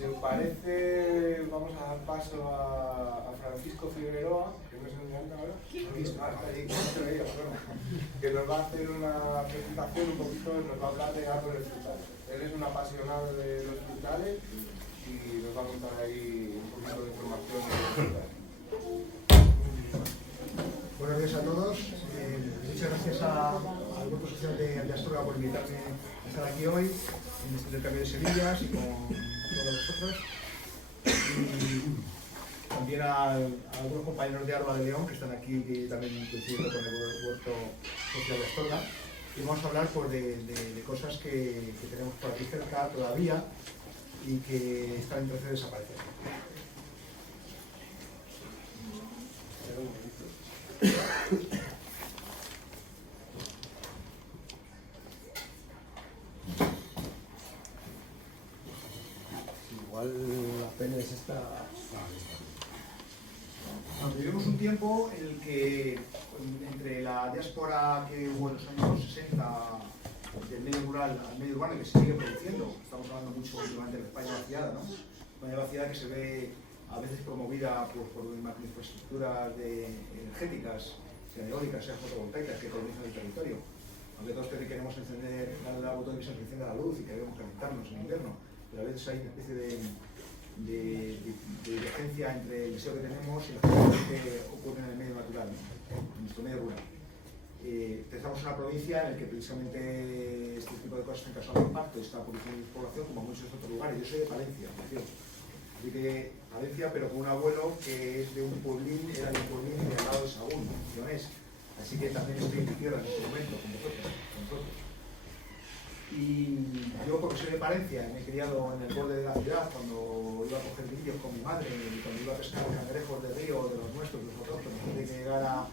Si os parece, vamos a dar paso a Francisco Figueroa, que no se me encanta ahora, que nos va a hacer una presentación un poquito, nos va a hablar de árboles frutales. Él es un apasionado de los frutales y nos va a contar ahí un poquito de información de los frutales. Buenos días a todos. Muchas gracias al Grupo Social de Astorga por invitarme a estar aquí hoy en este intercambio de semillas y con todos vosotros. Y también a algunos compañeros de Arba de León que están aquí y también coincidiendo con el Huerto Social de Astorga. Y vamos a hablar pues, de cosas que tenemos por aquí cerca todavía y que están en proceso de desaparecer. Igual apenas está... Vivimos un tiempo en el que, entre la diáspora que hubo en los años 60 del medio rural al medio urbano, que se sigue produciendo, estamos hablando mucho últimamente de la España vaciada, ¿no? España vaciada que se ve a veces promovida por macroinfraestructuras energéticas, sean eólicas, sean fotovoltaicas, que colonizan el territorio. Aunque todos queremos encender, darle al botón y se encienda la luz y queremos calentarnos en invierno, pero a veces hay una especie de divergencia entre el deseo que tenemos y las cosas que ocurren en el medio natural, ¿no? En nuestro medio rural. Estamos en una provincia en la que precisamente este tipo de cosas están causando impacto y está produciendo población como muchos otros lugares. Yo soy de Palencia, por cierto. Así que Palencia, pero con un abuelo que es de un pueblín, era de un pueblín de al lado de Sahagún, Leonés. Así que también estoy en tierra en este momento, con vosotros. Y yo, porque soy de Palencia, me he criado en el borde de la ciudad cuando iba a coger grillos con mi madre, y cuando iba a pescar cangrejos de río, de los nuestros, de los autóctonos, antes de que llegara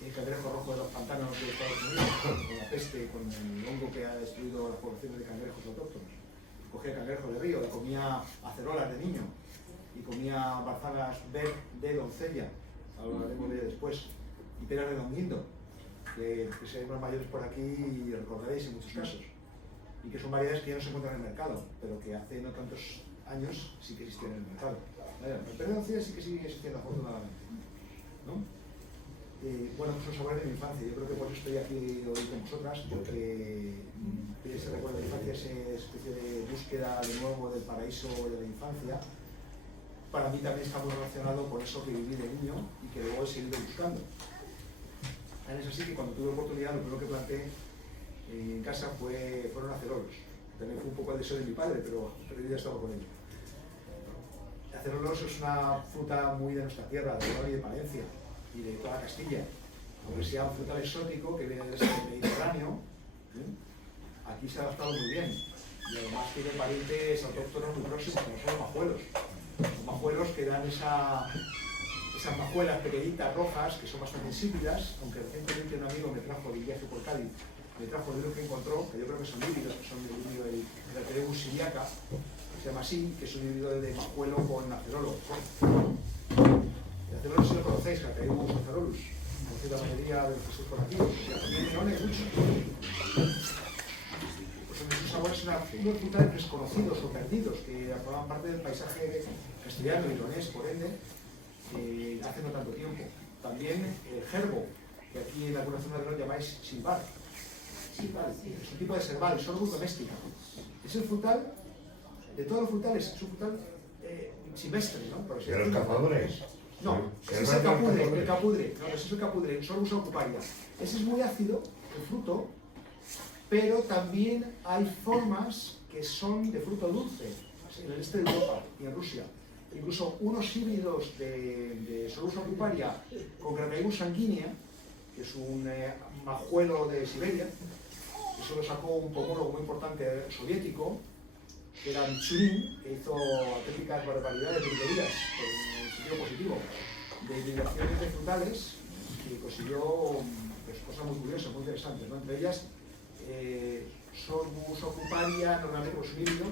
el cangrejo rojo de los pantanos de Estados Unidos, con la peste, con el hongo que ha destruido las poblaciones de cangrejos autóctonos. Cogía cangrejos de río y comía acerolas de niño, y comía barzanas de doncella, hablaremos de ello después, y peras de don Guindo, que seréis más mayores por aquí y recordaréis en muchos casos, y que son variedades que ya no se encuentran en el mercado, pero que hace no tantos años sí que existían en el mercado. El pera de doncella sí que sigue existiendo afortunadamente, ¿no? Bueno, pues os hablaré de mi infancia. Yo creo que por eso estoy aquí hoy con vosotras, porque ese recuerdo de infancia, esa especie de búsqueda de nuevo del paraíso de la infancia, para mí también está muy relacionado con eso que viví de niño y que luego he seguido buscando. Es así que cuando tuve oportunidad, lo primero que planté en casa fueron acerolos. También fue un poco el deseo de mi padre, pero yo ya estaba con ello. Acerolos es una fruta muy de nuestra tierra, de León y de Palencia, y de toda Castilla. Aunque sea un frutal exótico que viene del Mediterráneo, aquí se ha adaptado muy bien. Y además tiene parientes autóctonos muy próximos, como son los majuelos. Los majuelos que dan esas majuelas pequeñitas rojas, que son bastante insípidas, aunque recientemente un amigo me trajo de viaje por Cádiz, me trajo el libro que encontró, que yo creo que son híbridos, que son del híbrido del Artereus siriaca, que se llama así, que es un híbrido de majuelo con acerolo. El acerolo, si lo conocéis, el Artereus acerolus, conocéis la mayoría de los que sois por aquí, y aquí en León hay mucho. Pues en sus sabores son unos frutales desconocidos o perdidos, que forman parte del paisaje castellano y leonés, por ende, hace no tanto tiempo. También el gerbo, que aquí en alguna zona de León llamáis silvar. Es un tipo de serval, Sorbus domestica. Es el frutal, de todos los frutales, es un frutal silvestre, ¿no? ¿De los cazadores? No, ese es el capudre. No, ese es el capudre, Sorbus ocuparia. Ese es muy ácido, el fruto, pero también hay formas que son de fruto dulce, en el este de Europa y en Rusia. Incluso unos híbridos de Sorbus ocuparia con Granaeus sanguínea, que es un majuelo de Siberia. Eso lo sacó un pomólogo muy importante soviético, que era Michurin, que hizo auténticas barbaridades de librerías, en el sentido positivo, de hibridaciones de frutales, y consiguió pues, cosas muy curiosas, muy interesantes, ¿no? Entre ellas, Sorbus ocuparia, normalmente es un híbrido,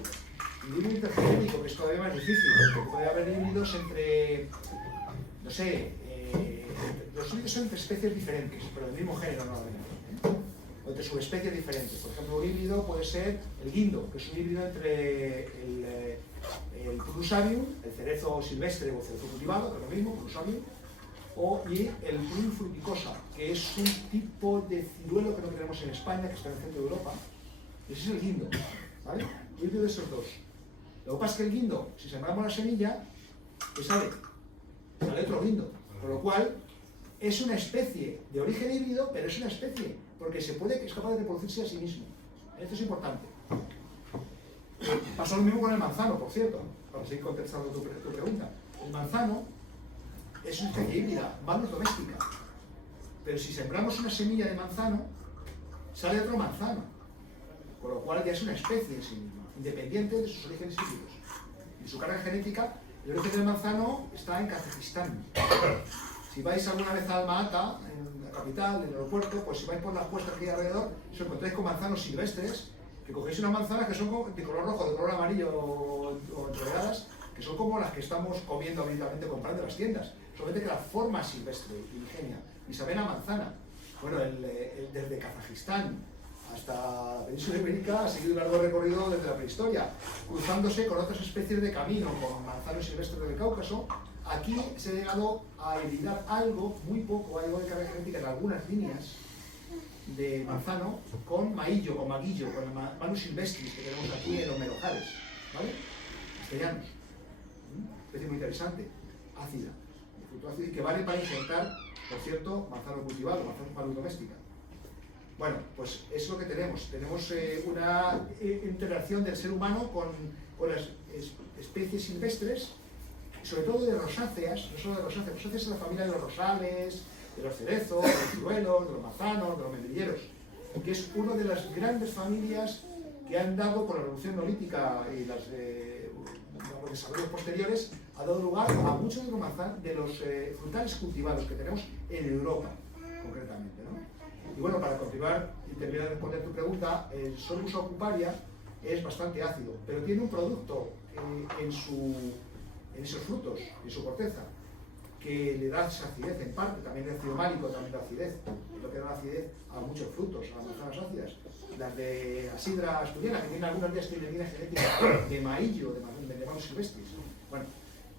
y híbrido intergenético, que es todavía más difícil, porque puede haber híbridos entre, no sé, los híbridos son entre especies diferentes, pero del mismo género normalmente, o entre subespecies diferentes. Por ejemplo, un híbrido puede ser el guindo, que es un híbrido entre el Prunus el cerezo silvestre o cerezo cultivado, que es lo mismo, Prunus y el Prunus fruticosa, que es un tipo de ciruelo que no tenemos en España, que está en el centro de Europa. Ese es el guindo, ¿vale? Híbrido de esos dos. Lo que pasa es que el guindo, si sembramos la semilla, ¿qué sale? Sale otro guindo. Con lo cual, es una especie de origen híbrido, pero es una especie, porque es capaz de reproducirse a sí mismo. Esto es importante. Pasó lo mismo con el manzano, por cierto, para seguir contestando tu pregunta. El manzano es una especie híbrida, Malus domestica. Pero si sembramos una semilla de manzano, sale otro manzano. Con lo cual ya es una especie en sí misma, independiente de sus orígenes híbridos. Y su carga genética, el origen del manzano está en Kazajistán. Si vais alguna vez a Alma-Ata, en la capital, en el aeropuerto, pues si vais por las puestas que hay alrededor, os encontráis con manzanos silvestres, que cogéis unas manzanas que son de color rojo, de color amarillo o entregadas, que son como las que estamos comiendo habitualmente comprando en las tiendas. Solamente que la forma es silvestre, primigenia, y saben a manzana. Bueno, desde Kazajistán hasta la península ibérica ha seguido un largo recorrido desde la prehistoria, cruzándose con otras especies de camino, con manzanos silvestres del Cáucaso. Aquí se ha llegado a heredar algo, muy poco, algo de carga genética en algunas líneas de manzano con maguillo, con el Manus silvestris que tenemos aquí en los melojales, ¿vale? Castellanos. Especie muy interesante, ácida, de fruto ácido, y que vale para injertar, por cierto, manzano cultivado, manzano Malus domestica. Bueno, pues es lo que tenemos. Tenemos una interacción del ser humano con las especies silvestres, sobre todo de rosáceas, no solo de rosáceas. Rosáceas es la familia de los rosales, de los cerezos, de los ciruelos, de los manzanos, de los membrilleros, que es una de las grandes familias que han dado, con la revolución neolítica y los desarrollos posteriores, ha dado lugar a muchos de los frutales cultivados que tenemos en Europa, concretamente, ¿no? Y bueno, para continuar y terminar de responder tu pregunta, el Sorbus aucuparia es bastante ácido, pero tiene un producto en esos frutos, en su corteza, que le da esa acidez en parte. También el ácido málico también da acidez, lo que da acidez a muchos frutos, a las manzanas ácidas. Las de la sidra asturiana, que tiene algunas de estas líneas genéticas de maillo, de Manus silvestris. Bueno,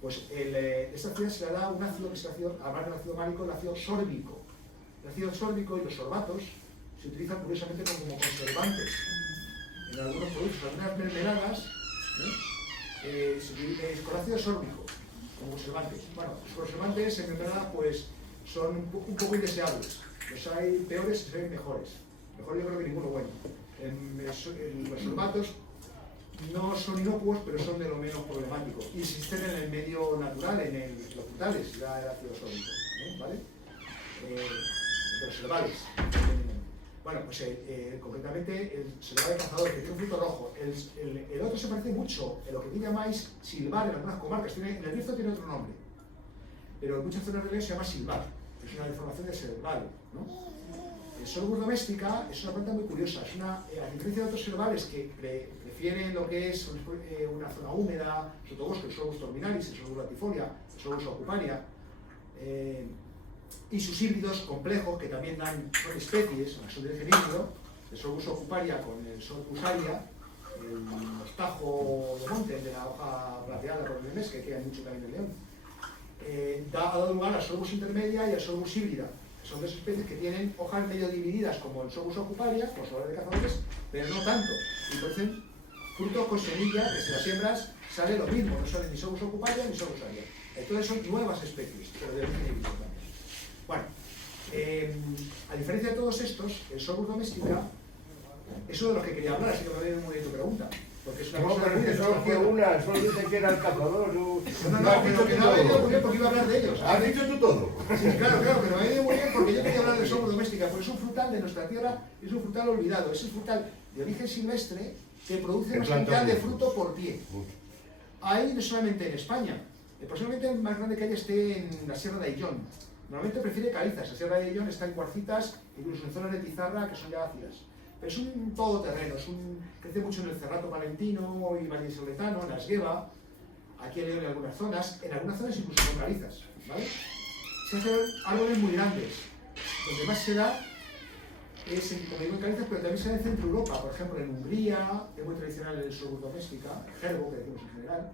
pues esta acidez se le da un ácido que es además del ácido málico, el ácido sórbico. El ácido sórbico y los sorbatos se utilizan curiosamente como conservantes en algunos productos, algunas mermeladas, se utiliza con ácido sórbico como conservantes. Bueno, los conservantes en mermelada pues son un poco indeseables. Los hay peores y los hay mejores. Mejor yo creo que ninguno bueno. Los sorbatos no son inocuos, pero son de lo menos problemático. Y existen en el medio natural, en los frutales, el ácido sórbico, ¿vale? De los herbales. Bueno, pues concretamente el cereal de cazador, que tiene un fruto rojo. El otro se parece mucho en lo que aquí llamáis silvar en algunas comarcas. En el Bierzo tiene otro nombre, pero en muchas zonas de León se llama silvar. Es una deformación de cerebral, ¿no? El Sorbus domestica es una planta muy curiosa. Es a diferencia de otros herbales que prefieren lo que es una zona húmeda, sotobosque, el Sorbus terminalis, el Sorbus latifolia, el Sorbus aucuparia, y sus híbridos complejos, que también son especies, son de origen híbrido, el Sorbus aucuparia con el Sorbus aria, el mostajo de monte, de la hoja plateada por el mes, que hay mucho también en León, ha dado lugar al Sorbus intermedia y al Sorbus híbrida, que son dos especies que tienen hojas medio divididas como el Sorbus aucuparia, como los de cazadores, pero no tanto, y producen frutos con semilla, que si las siembras sale lo mismo, no sale ni Sorbus aucuparia ni Sorbus aria. Entonces son nuevas especies, pero de origen híbrido también. Bueno, a diferencia de todos estos, el Sorbus domestica es uno de los que quería hablar, así que me viene muy bien tu pregunta. Porque es una cosa muy de solo que una, solo dice que era el cazador. No, pero que no me ha venido muy bien porque iba a hablar de ellos. ¿Has dicho tú todo? Sí, claro, pero me ha venido muy bien porque yo quería hablar del Sorbus domestica, porque es un frutal de nuestra tierra, es un frutal olvidado, es un frutal de origen silvestre que produce una cantidad de fruto por pie. Hay no solamente en España, posiblemente el más grande que hay esté en la Sierra de Ayllón. Normalmente prefiere calizas, la Sierra de Ayllón está en cuarcitas, incluso en zonas de pizarra que son ya ácidas. Pero es un todoterreno, crece mucho en el Cerrato Palentino y Vallisoletano, en la Esgueva, aquí en León en algunas zonas incluso con calizas, ¿vale? Se hacen árboles muy grandes, donde más se da es, como digo, en calizas, pero también se da en Centro Europa, por ejemplo en Hungría, es muy tradicional el Sorbus domestica, el gerbo, que decimos en general,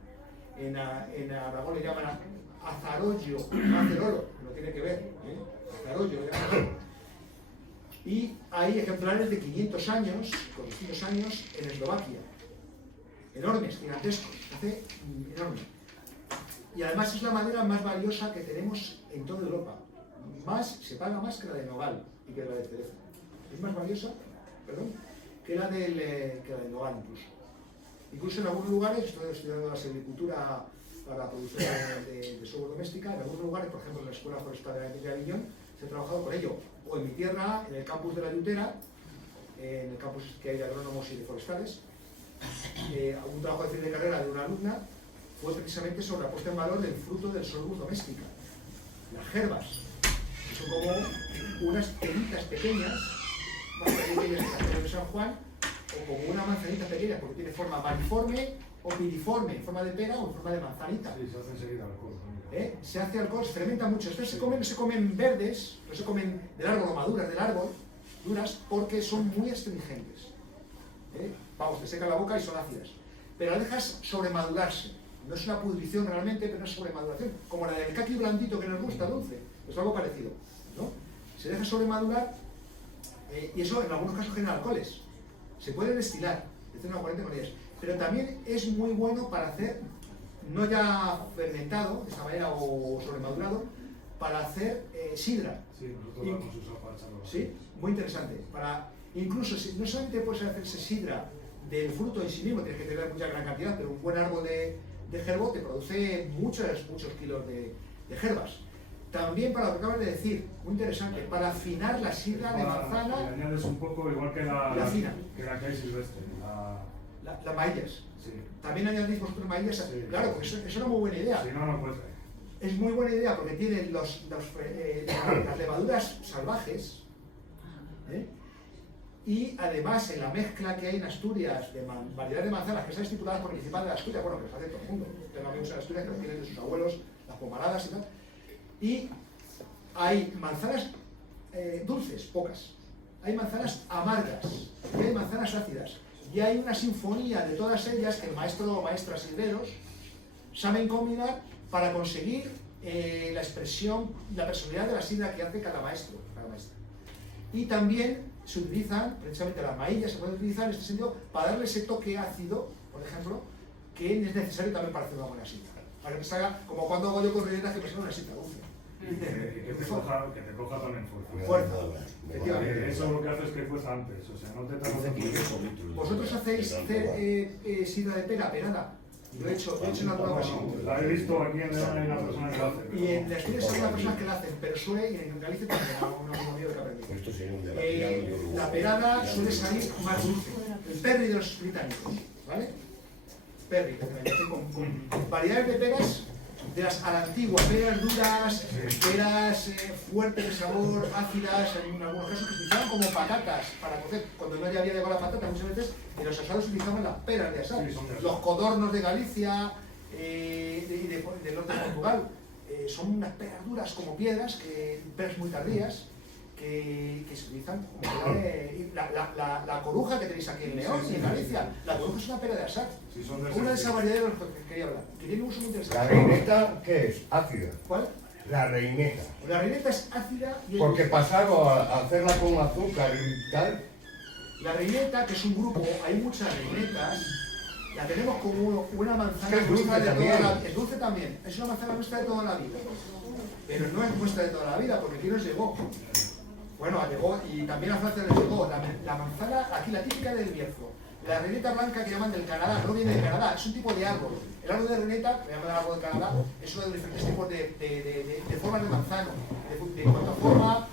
en Aragón le llaman azarollo, acerolo, no tiene que ver, azarollo, y hay ejemplares de 500 años, con 500 años en Eslovaquia, enormes, gigantescos, hace enorme. Y además es la madera más valiosa que tenemos en toda Europa. Se paga más que la de nogal y que la de cereza. Es más valiosa, perdón, que la del nogal incluso. Incluso en algunos lugares, estoy estudiando la silvicultura para la producción de software doméstica, en algunos lugares, por ejemplo en la Escuela Forestal de Aviñón, se ha trabajado con ello. O en mi tierra, en el campus de la Llutera, en el campus que hay de agrónomos y de forestales, un trabajo de fin de carrera de una alumna fue precisamente sobre la puesta en valor del fruto del sorgus doméstica, las jerbas, que son como unas pelitas pequeñas, más pequeñas que las de San Juan, o como una manzanita pequeña, porque tiene forma variforme o piriforme, en forma de pera o en forma de manzanita. Sí, se hace enseguida alcohol. Se hace alcohol, se fermenta mucho. Estas no se comen verdes, no se comen del árbol o maduras del árbol, duras, porque son muy astringentes. Vamos, te secan la boca y son ácidas. Pero las dejas sobremadurarse. No es una pudrición realmente, pero es sobremaduración. Como la del caqui blandito que nos gusta, dulce. Es algo parecido, ¿no? Se deja sobremadurar y eso en algunos casos genera alcoholes. Se puede destilar, de 140 con ellas. Pero también es muy bueno para hacer, no ya fermentado, de esta manera, o sobremadurado, para hacer sidra. Sí, nosotros lo hemos usado para echarlo. Sí, muy interesante. Incluso, no solamente puedes hacerse sidra del fruto en sí mismo, tienes que tener mucha gran cantidad, pero un buen árbol de gerbo te produce muchos kilos de jerbas. También para lo que acabas de decir, muy interesante, para afinar la sidra de manzana. Le añades un poco, igual que la fina. Que la que hay silvestre. Las maillas. Sí. También añadís vosotros maillas. Sí, claro, pues eso es una muy buena idea. Si no, no puedes. Es muy buena idea porque tienen las levaduras salvajes. Y además en la mezcla que hay en Asturias de variedades de manzanas que están estipuladas por el Principado de Asturias, bueno, que las hace todo el mundo. Tengo amigos en Asturias que las tienen de sus abuelos, las pomaradas y tal. Y hay manzanas dulces, pocas. Hay manzanas amargas y hay manzanas ácidas. Y hay una sinfonía de todas ellas que el maestro o maestra silveros saben combinar para conseguir la expresión, la personalidad de la sidra que hace cada maestro, cada maestra. Y también se utilizan, precisamente las maillas se pueden utilizar en este sentido para darle ese toque ácido, por ejemplo, que es necesario también para hacer una buena sidra. Para que se haga como cuando hago yo con rinetas que presenta una sidra dulce. Que te coja también fuerza. Efectivamente. Eso lo que hace es que cueza antes, o sea, no te tardas mucho. ¿Vosotros hacéis sidra de pera, perada? Lo he hecho en alguna ocasión. La he visto aquí en la persona que lo hace. Y en las Asturias hay una persona que la hacen, pero suele, y en Galicia también, un amigo que aprendí. La perada suele salir más dulce. El perry de los británicos, ¿vale? Perry, con variedades de peras de las a la antigua, peras duras, peras fuertes de sabor, ácidas, en algunos casos que se utilizaban como patatas para cocer. Cuando no había llegado la patata, muchas veces en los asados se utilizaban las peras de asar. Los codornos de Galicia y del norte de Portugal son unas peras duras como piedras, peras muy tardías, que se utilizan como la coruja que tenéis aquí en León y en Galicia. La coruja es una pera de asar. Una de esas variedades de las que quería hablar, que tiene un uso muy interesante. ¿La reineta qué es? ¿Ácida? ¿Cuál? La reineta. La reineta es ácida y es Porque pasaron a hacerla con azúcar y tal. La reineta, que es un grupo, hay muchas reinetas, la tenemos como una manzana es dulce nuestra de también. toda la vida. Es dulce también, es una manzana nuestra de toda la vida. Pero no es nuestra de toda la vida, porque aquí nos llegó. Bueno, llegó, y también a Francia les llegó la manzana, aquí la típica del Bierzo. La reineta blanca que llaman del Canadá, no viene de Canadá, es un tipo de árbol. El árbol de reineta, que llaman el árbol de Canadá, es uno de los diferentes tipos de formas de manzano, de cuanto a forma,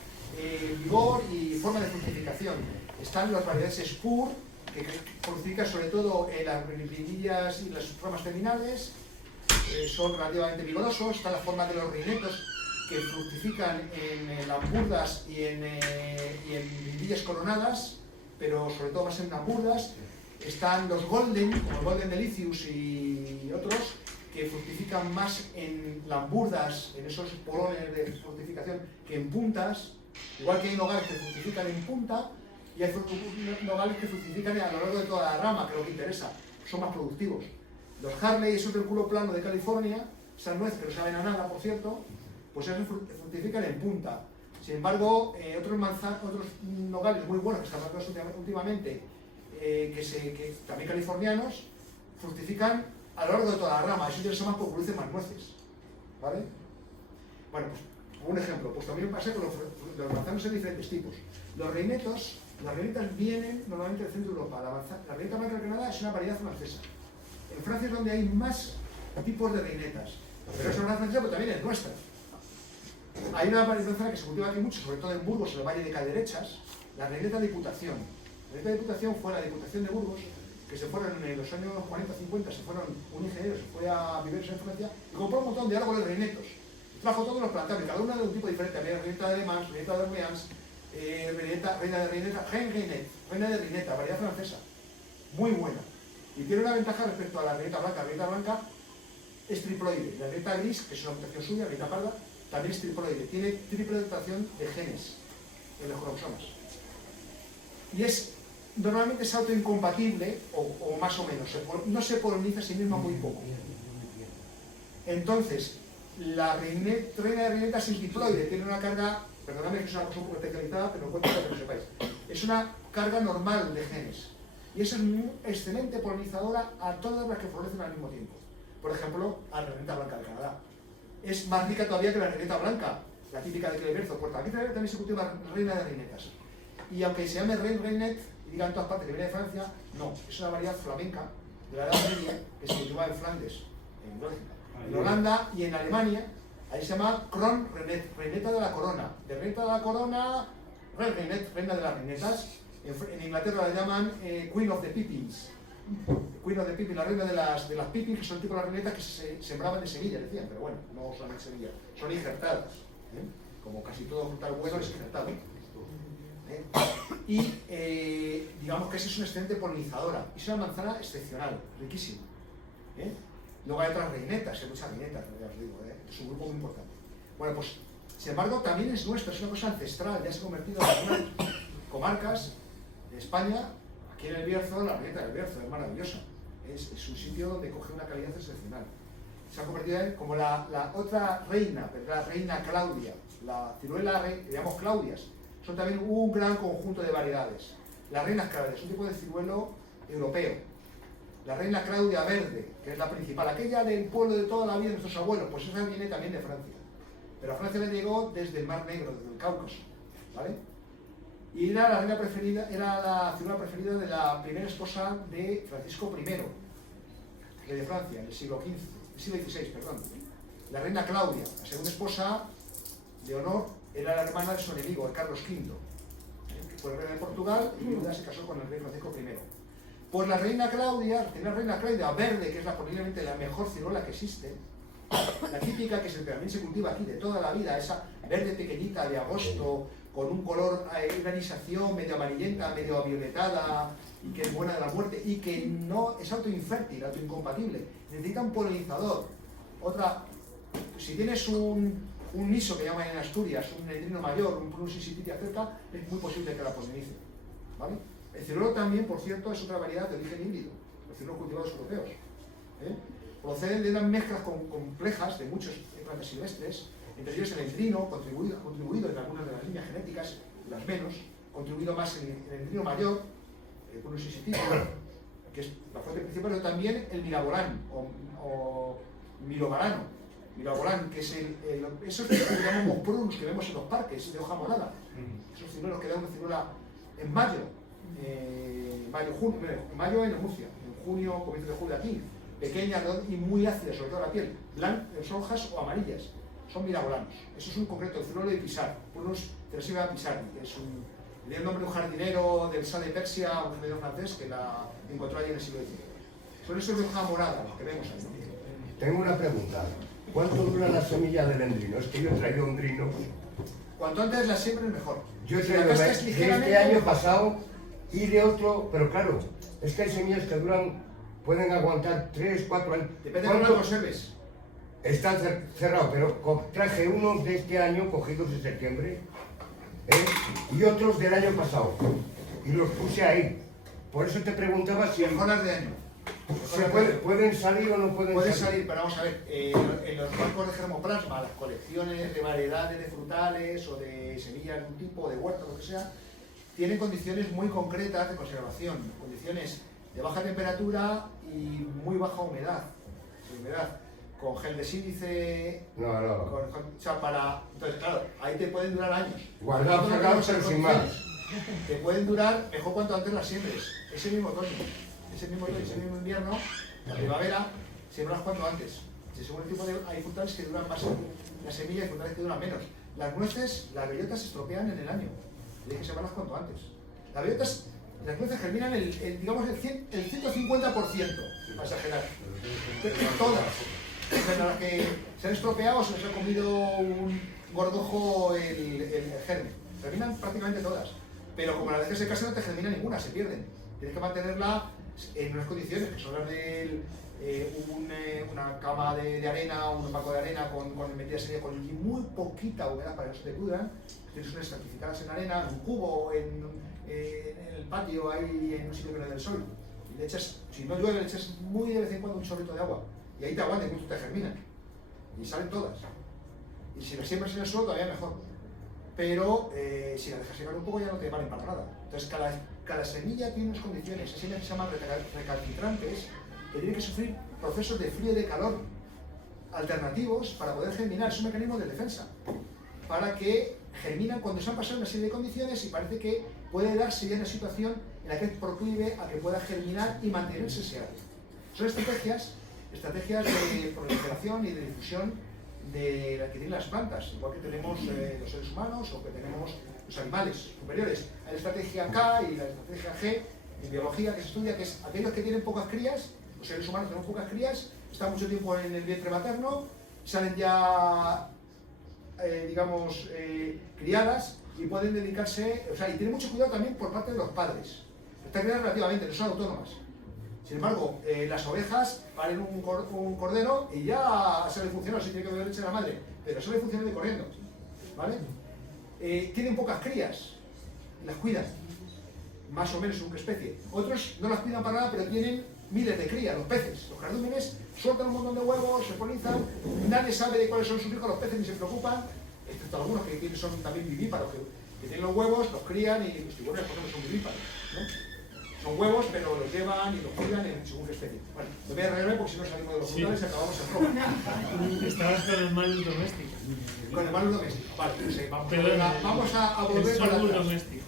vigor y forma de fructificación. Están las variedades Spur, que fructifican sobre todo en las brilillas y las formas terminales, son relativamente vigorosos. Está la forma de los reinetos, que fructifican en lamburdas y en brilillas coronadas, pero sobre todo más en lamburdas. Están los golden, como el golden delicious y otros, que fructifican más en lamburdas, en esos polones de fructificación, que en puntas. Igual que hay nogales que fructifican en punta, y hay nogales que fructifican a lo largo de toda la rama, que es lo que interesa, son más productivos. Los Harley, esos del culo plano de California, esa nuez que no saben a nada, por cierto, pues esos fructifican en punta. Sin embargo, otros nogales muy buenos que están hablando últimamente, que también californianos, fructifican a lo largo de toda la rama. Eso ya son más porque producen más nueces. ¿Vale? Bueno, pues un ejemplo, pues también pasa con los manzanos de diferentes tipos. Las reinetas vienen normalmente del centro de Europa. La reineta blanca de Canadá es una variedad francesa. En Francia es donde hay más tipos de reinetas, pero es una variedad francesa, pero también es nuestra. Hay una variedad que se cultiva aquí mucho, sobre todo en Burgos, en el Valle de Calderechas, la reineta Diputación. La reineta Diputación fue la Diputación de Burgos, que se fueron en los años 40-50, un ingeniero se fue a vivir en Francia y compró un montón de árboles reinetos. Trajo todos los plantados, cada uno de un tipo diferente. Había reineta de Mans, reineta de Orleans, reina de reineta, variedad francesa. Muy buena. Y tiene una ventaja respecto a la reineta blanca. La reineta blanca es triploide. La reineta gris, que es una mutación suya, la reineta parda, también es triploide. Tiene triple dotación de genes en los cromosomas. Y normalmente es autoincompatible, o más o menos. No se poliniza a sí misma muy poco. Entonces, la reina de reineta es diploide, tiene una carga, perdóname que es una cosa un poco especializada, pero cuento para que lo sepáis. Es una carga normal de genes. Y es una excelente polinizadora a todas las que florecen al mismo tiempo. Por ejemplo, a la reineta blanca de Canadá. Es más rica todavía que la reineta blanca, la típica de Cleberzo. Por aquí también se cultiva reina de reinetas. Y aunque se llame reinet, y digan en todas partes que viene de Francia, no, es una variedad flamenca de la Edad Media que se cultiva en Flandes, en Bélgica. En Holanda y en Alemania, ahí se llama Kronreinet, reineta de la corona. De reineta de la corona, Reinet, reina de las reinetas. En Inglaterra la llaman Queen of the Pippins. Queen of the Pippins, la reina de las Pippins, que son tipo de las reinetas que se sembraban en semilla, decían, pero bueno, no son en semilla, son injertadas. Como casi todo frutal bueno es injertado. Y digamos que esa es una excelente polinizadora. Y es una manzana excepcional, riquísima. Luego hay otras reinetas, hay muchas reinetas, ya os digo, es un grupo muy importante. Bueno, pues, sin embargo, también es nuestra, es una cosa ancestral, ya se ha convertido en algunas comarcas de España. Aquí en el Bierzo, la reineta del Bierzo es maravillosa, es un sitio donde coge una calidad excepcional. Se ha convertido en como la otra reina, la reina Claudia, la ciruela, le llamamos Claudias, son también un gran conjunto de variedades. Las reinas Claudias, un tipo de ciruelo europeo. La reina Claudia verde, que es la principal, aquella del pueblo de toda la vida de nuestros abuelos, pues esa viene también de Francia. Pero a Francia le llegó desde el Mar Negro, desde el Cáucaso, ¿vale? Y era la reina preferida, era la ciudad preferida de la primera esposa de Francisco I, rey de Francia, en el siglo XVI, perdón. La reina Claudia, la segunda esposa de honor, era la hermana de su enemigo, el Carlos V, que fue el rey de Portugal, y viuda se casó con el rey Francisco I. Pues la reina Claudia, tiene la reina Claudia verde, que es posiblemente la mejor ciruela que existe, la típica que también se cultiva aquí de toda la vida, esa verde pequeñita de agosto, con un color, una irisación medio amarillenta, medio violetada, y que es buena de la muerte, y que no es autoinfértil, autoincompatible, necesita un polinizador. Otra, si tienes un niso que llaman en Asturias, un nendrino mayor, un Prunus insipida cerca, es muy posible que la polinice, ¿vale? El ciruelo también, por cierto, es otra variedad de origen híbrido, los ciruelos cultivados europeos. Proceden de unas mezclas complejas de muchas plantas silvestres, entre ellos el endrino, contribuido en algunas de las líneas genéticas, las menos, contribuido más en el endrino mayor, el Prunus insipida, que es la fuente principal, pero también el mirabolán o mirobarano. Mirabolán, que es esos que llamamos prunus que vemos en los parques de hoja morada, esos ciruelos que dan una ciruela en mayo, mayo en Murcia, en junio, comienzo de julio aquí, pequeñas y muy ácidas, sobre todo la piel, blancas, rojas o amarillas, son mirabolanos. Eso es un concreto, el ciruelo de Pisar, Prunus cerasiva pisari, que es el nombre de un jardinero del Sá de Persia, un jardinero francés que la encontró allí en el siglo XIX. Son esos de hoja morada, los que vemos ahí, ¿no? Tengo una pregunta. ¿Cuánto dura la semilla del endrino? Es que yo he traído endrinos. Cuanto antes la siembra es mejor. Yo he Si traído la de cascas ligeramente, este año pasado y de otro, pero claro, es que hay semillas que pueden aguantar 3, 4 años. depende de cómo lo conserves. Está cerrado, pero traje unos de este año cogidos en septiembre y otros del año pasado y los puse ahí. Por eso te preguntaba si... Mejoras de año. ¿Pueden salir o no pueden Pueden salir? salir, pero vamos a ver, en los bancos de germoplasma, las colecciones de variedades de frutales o de semillas de un tipo, de huerta, lo que sea, tienen condiciones muy concretas de conservación, condiciones de baja temperatura y muy baja humedad, con gel de sílice, No. o sea, entonces claro, ahí te pueden durar años. Guardado Todo lo que cerrado, no sean pero sin más. condiciones, te pueden durar mejor cuanto antes las siembres, ese mismo otoño, ese mismo invierno, la primavera, siembras cuanto antes. Según el tipo de, hay frutales que duran más la semilla y frutales que duran menos. Las nueces, las bellotas se estropean en el año, tienes que sembrarlas cuanto antes. Las nueces germinan digamos el 150%, para exagerar. Todas. Pero las que se han estropeado se les ha comido un gordojo el germen. Germinan prácticamente todas. Pero como la dejes secarse no te germina ninguna, se pierden. Tienes que mantenerla en unas condiciones que son las de una cama de arena, un banco de arena con metida semilla con muy poquita humedad para que no se te pudran. Tienes unas estratificadas en arena, en un cubo, en el patio, ahí en un sitio que no del sol. Y le echas, si no llueve, le echas muy de vez en cuando un chorrito de agua. Y ahí te aguantan, incluso te germinan. Y salen todas. Y si las siembras en el suelo, todavía mejor. Pero si las dejas secar un poco, ya no te valen para nada. Entonces, cada semilla tiene unas condiciones, esas semillas que se llaman recalcitrantes, que tienen que sufrir procesos de frío y de calor alternativos para poder germinar. Es un mecanismo de defensa. Para que germinan cuando se han pasado una serie de condiciones y parece que puede darse ya una situación en la que proclive a que pueda germinar y mantenerse ese área. Son estrategias de proliferación y de difusión de la que tienen las plantas, igual que tenemos los seres humanos o que tenemos los animales superiores. Hay la estrategia K y la estrategia G en biología que se estudia, que es aquellos que tienen pocas crías, los seres humanos tenemos pocas crías, están mucho tiempo en el vientre materno, salen ya criadas y pueden dedicarse, o sea, y tienen mucho cuidado también por parte de los padres. Están criadas relativamente, no son autónomas. Sin embargo, las ovejas paren un cordero y ya sale funcionando, si tiene que beber leche de la madre, pero sale funcionando y corriendo, ¿vale? Tienen pocas crías, las cuidan, más o menos según qué especie. Otros no las cuidan para nada, pero tienen miles de crías, los peces. Los cardúmenes sueltan un montón de huevos, se polinizan, nadie sabe de cuáles son sus hijos, los peces ni se preocupan, excepto algunos que son también vivíparos, que tienen los huevos, los crían y los tiburones, por ejemplo, son vivíparos, ¿no? Son huevos, pero los llevan y los cuidan según qué especie. Bueno, me voy a arreglarme porque si no salimos de los frutales y acabamos en Roma. Estabas con el malus doméstico. Con el malus doméstico. Vale, pues, vamos a volver el para sorbus atrás. doméstico.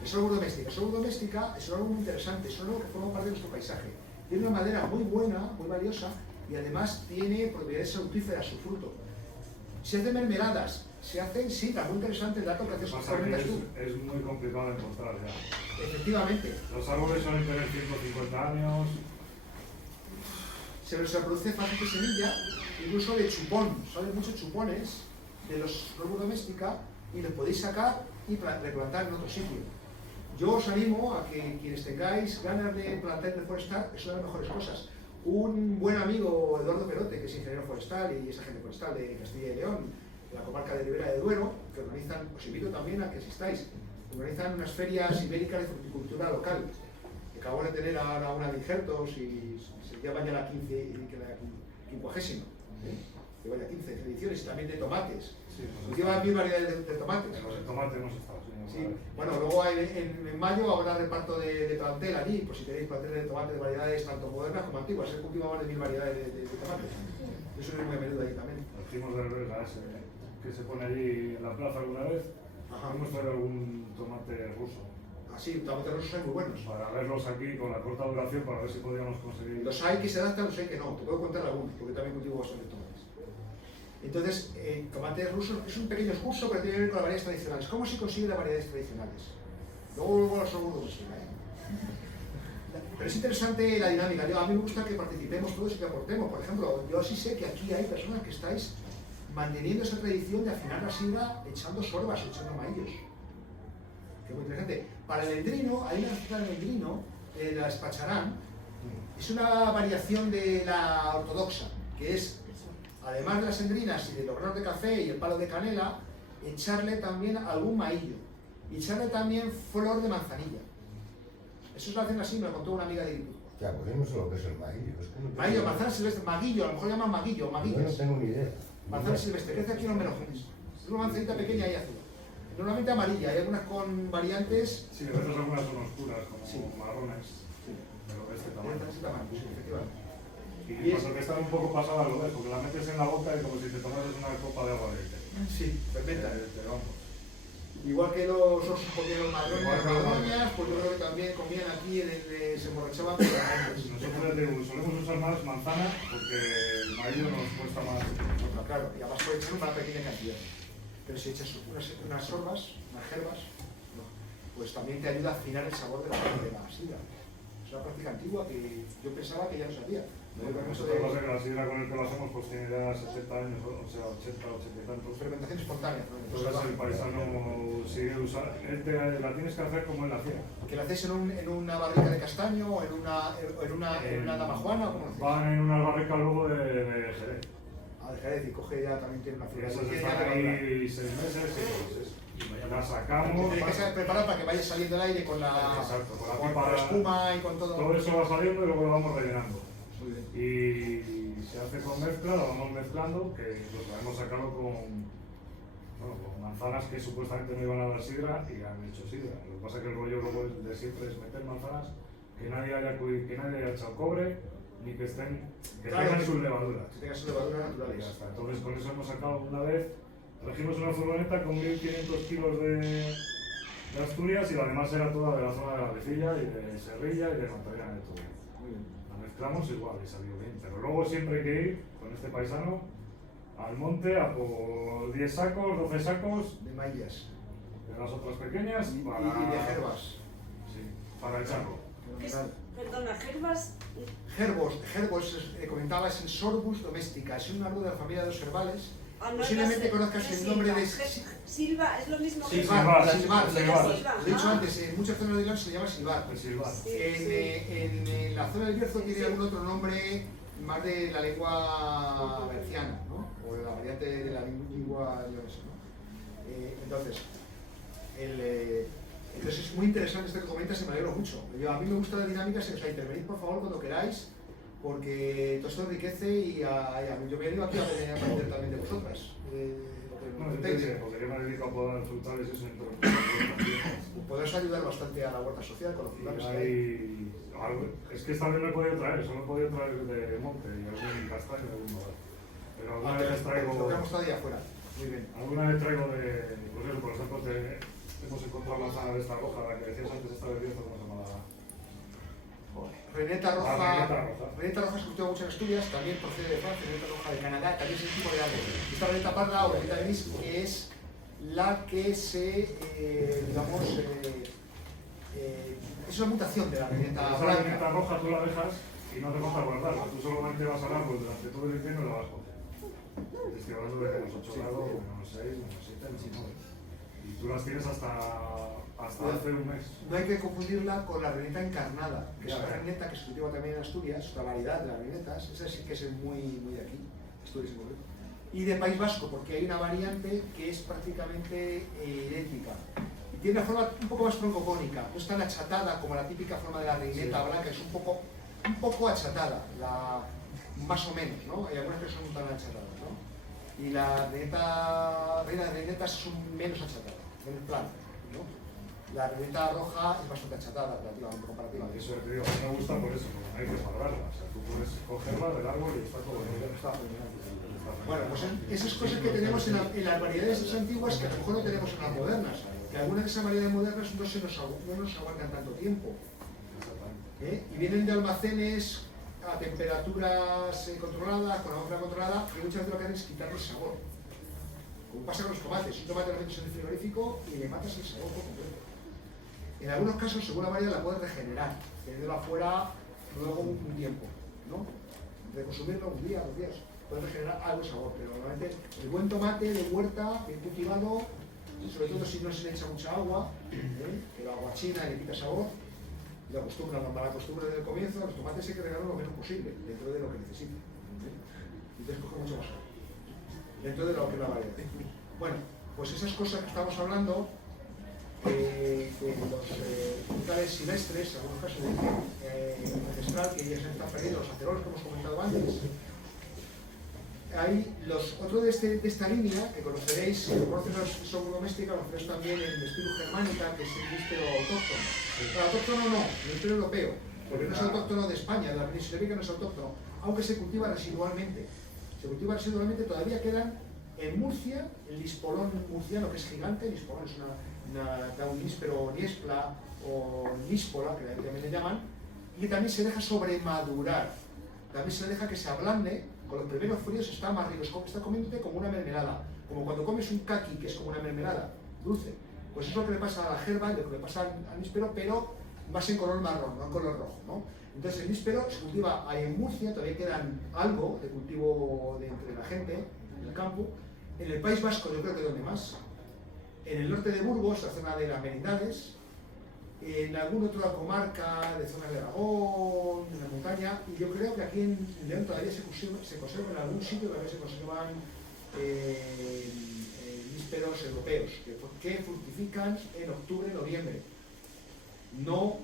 El sorbus doméstica. El sorbus doméstica es algo muy interesante, es algo que forma parte de nuestro paisaje. Tiene una madera muy buena, muy valiosa y además tiene propiedades sautíferas su fruto. Se hacen mermeladas, se hacen sidra, muy interesante el dato que haces Pasa que es muy complicado de encontrar ya. Efectivamente. Los árboles suelen tener 150 años. Se produce fácil de semilla, incluso de chupón. Salen muchos chupones de los sorbus doméstica y los podéis sacar y replantar en otro sitio. Yo os animo a que quienes tengáis ganas de plantar y reforestar, es una de las mejores cosas. Un buen amigo, Eduardo Perote, que es ingeniero forestal y es agente forestal de Castilla y León, de la comarca de Ribera de Duero, que organizan, os invito también a que asistáis, organizan unas ferias ibéricas de fruticultura local. Acabo de tener ahora una de injertos y se llevan ya la 50ª, que vaya 15 ediciones, y también de tomates. Sí, Llevan 1000 variedades de tomates. Los de tomate hemos estado. Sí. Bueno, luego en mayo habrá reparto de plantel allí, por si tenéis plantel de tomate de variedades tanto modernas como antiguas. Se cultiva más de 1000 variedades de tomates. Eso es muy a menudo ahí también. Los primos del Belga ese, que se pone allí en la plaza alguna vez. Ajá. Hemos traído algún tomate ruso. Así, tomates rusos hay muy buenos. Para verlos aquí con la corta duración, para ver si podíamos conseguir. Los hay que se adaptan, los hay que no. Te puedo contar algunos, porque también cultivo bastante tomates. Entonces, tomates rusos es un pequeño curso, pero tiene que ver con las variedades tradicionales. ¿Cómo se consigue las variedades tradicionales? Luego vuelvo a los seguros, Pero es interesante la dinámica. A mí me gusta que participemos todos y que aportemos. Por ejemplo, yo sí sé que aquí hay personas que estáis manteniendo esa tradición de afinar la sidra echando sorbas o echando maillos. Que es muy interesante. Para el endrino, hay una receta de endrino, la espacharán, es una variación de la ortodoxa, que es, además de las endrinas y de los granos de café y el palo de canela, echarle también algún maillo y echarle también flor de manzanilla. Eso lo hacen así, me lo contó una amiga de Guipúzcoa. Ya, pues yo no sé lo que es el maguillo. Es que no tengo Maguillo, ni manzana idea. silvestre, maguillo, a lo mejor llaman maguillo, Yo no maguillas. tengo ni idea. Manzana silvestre, crece aquí en los melones. Es una manzanita pequeña y azul. Normalmente amarilla, hay algunas con variantes. Sí, a veces algunas son oscuras, como Sí. marrones, pero de este De tamaño. este tamaño, sí, efectivamente. Y Y es- cuando que están un poco pasadas lo ves, porque la metes en la boca y como si te tomaras una copa de agua de Sí, fermenta. vamos. Igual que los osos comían madroñas, Igual que los madroñas, pues yo creo que también comían aquí en el se emborrachaban con las antes. Nosotros ya te digo, solemos usar más manzana porque el maíz nos cuesta más. Claro, y además puede echar una pequeña cantidad. Pero si echas unas sorbas, unas jerbas, no, pues también te ayuda a afinar el sabor de la sidra. Es una práctica antigua que yo pensaba que ya no se hacía. No hay permiso Nosotros de la sidra con el que lo hacemos pues tiene ya 60 años, o sea, 80, 80 y tantos. fermentación espontánea. ¿no? Entonces el paisano sigue usando, la tienes que hacer como él la hacía. Que la hacéis en una barrica de castaño o en una damajuana, ¿o cómo lo hacéis? Van en una barrica luego de Jerez. A de Jerez y coge ya también tiene una Y fibra. esas Tiene están ya levadura. ahí 6 meses y pues eso. La sacamos. Tiene que ser preparado para que vaya saliendo el aire con la, Exacto, con la con pipa. la espuma y con todo. Todo eso va saliendo y luego lo vamos rellenando. Muy bien. Y se hace con mezcla, lo vamos mezclando, que lo podemos sacarlo con manzanas que supuestamente no iban a dar sidra y han hecho sidra. Lo que pasa es que el rollo luego de siempre es meter manzanas que nadie haya echado cobre ni que Claro, tengan sus levaduras. Que tenga sus levaduras Y ya naturales. está. Entonces con eso hemos sacado una vez, trajimos una furgoneta con 1500 kilos de Asturias y la demás era toda de la zona de la Vecilla y de Serrilla y de Montañana y todo. Muy bien. La mezclamos igual y salió bien, pero luego siempre hay que ir con este paisano al monte a por 10 sacos, 12 sacos De maillas. de las otras pequeñas Y para, de jerbas. sí, para echarlo. ¿Qué es? Fenomenal. Perdona, Gervas. Gerbos, comentabas el Sorbus domestica, es un árbol de la familia de los herbales. Ah, no, Posiblemente no es- conozcas no es el nombre de Silva. Silva es lo mismo que Silvar. Silvar. Lo he dicho antes, en muchas zonas de León se llama Silvar. El silbar. Sí, En la zona del Bierzo tiene algún otro nombre más de la lengua berciana, ¿no? O de la variante de la lengua leonesa, ¿no? Entonces es muy interesante esto que comentas y me alegro mucho. A mí me gusta la dinámica, o sea, intervenid por favor cuando queráis, porque todo esto enriquece y yo me he venido aquí a aprender también de vosotras. No, yo te diré, porque yo me dedico a podar frutales y eso, Podrás ayudar bastante a la huerta social con los frutales que hay. es que esta vez no he podido traer, solo he podido traer de monte y algún castaño de algún lugar. Pero alguna vez Lo traigo. que hemos estado ahí afuera. Muy bien. Alguna vez traigo de, pues eso, por ejemplo, hemos encontrado manzana de esta roja, la que decías antes, esta de Bierzo, ¿cómo se llama? Reneta roja, Reneta roja. se cultiva mucho en Asturias, también procede de Francia, reneta roja de Canadá, también es un tipo de árbol. Esta reneta parda o reneta de Nis, que es la que se, es una mutación de la reneta Esa blanca. reneta roja tú la dejas y no hace falta guardarla, tú solamente vas al árbol durante todo el invierno y la vas a coger. Te estoy hablando de menos 8 grados, menos 6, menos 7, menos 9. Y tú las tienes hasta hace un mes. No hay que confundirla con la reneta encarnada, que es Ya, una ya. reneta que se cultiva también en Asturias, otra variedad de las renetas, esa sí que es muy de aquí, Asturias en concreto. Y de País Vasco, porque hay una variante que es prácticamente idéntica. Y tiene una forma un poco más troncocónica, no es tan achatada como la típica forma de la reineta blanca, es un poco achatada, más o menos, ¿no? Hay algunas que son tan achatadas, ¿no? Y la reina de reinetas son menos achatadas, menos plana, ¿no? La reneta roja es bastante achatada relativamente comparativamente. Eso te digo, a mí me gusta por eso, porque no hay que guardarla. O sea, tú puedes cogerla del árbol y está todo bien. Está fenomenal. Bueno, pues esas cosas que tenemos en las variedades antiguas que a lo mejor no tenemos en las modernas, que algunas de esas variedades modernas no nos aguantan tanto tiempo. Y vienen de almacenes a temperaturas controladas, con agua controlada, que muchas veces lo que hacen es quitarle el sabor. Como pasa con los tomates, un tomate lo metes en el frigorífico y le matas el sabor por completo. En algunos casos, según la variedad, la puedes regenerar, teniéndola fuera luego un tiempo, ¿no? De consumirlo un día, 2 días, puedes regenerar algo de sabor, pero normalmente el buen tomate de huerta, bien cultivado, sobre todo si no se le echa mucha agua, que la agua china le quita sabor, y la mala costumbre desde el comienzo, los tomates hay que regalar lo menos posible, dentro de lo que necesiten. Entonces coge mucho más sabor, dentro de lo que es la variedad. Bueno, pues esas cosas que estamos hablando, de los frutales silvestres, en algunos casos de ancestral, que ya se están perdiendo, los acerolos que hemos comentado antes. Hay otro de esta línea, que conoceréis, si conocen la sombra doméstica, conoceréis también el Spirus germanica, que es el níspero autóctono. Pero autóctono no, el níspero europeo, porque no es autóctono de España, de la península ibérica no es autóctono, aunque se cultiva residualmente. Se cultiva residualmente, todavía quedan en Murcia el lispolón murciano, que es gigante. El lispolón es da un níspero niespla o níspola, que también le llaman, y también se deja sobremadurar, también se deja que se ablande. Con los primeros fríos está más rico, está comiéndote como una mermelada, como cuando comes un kaki, que es como una mermelada, dulce. Pues eso es lo que le pasa a la jerba y lo que le pasa al níspero, pero más en color marrón, no en color rojo, ¿no? Entonces el níspero se cultiva ahí en Murcia, todavía quedan algo de cultivo entre la gente, en el campo. En el País Vasco yo creo que donde más. En el norte de Burgos, la zona de las Merindades, en alguna otra comarca de zonas de Aragón, en la montaña, y yo creo que aquí en León todavía se conserva en algún sitio, todavía se conservan nísperos europeos, que fructifican en octubre, noviembre. No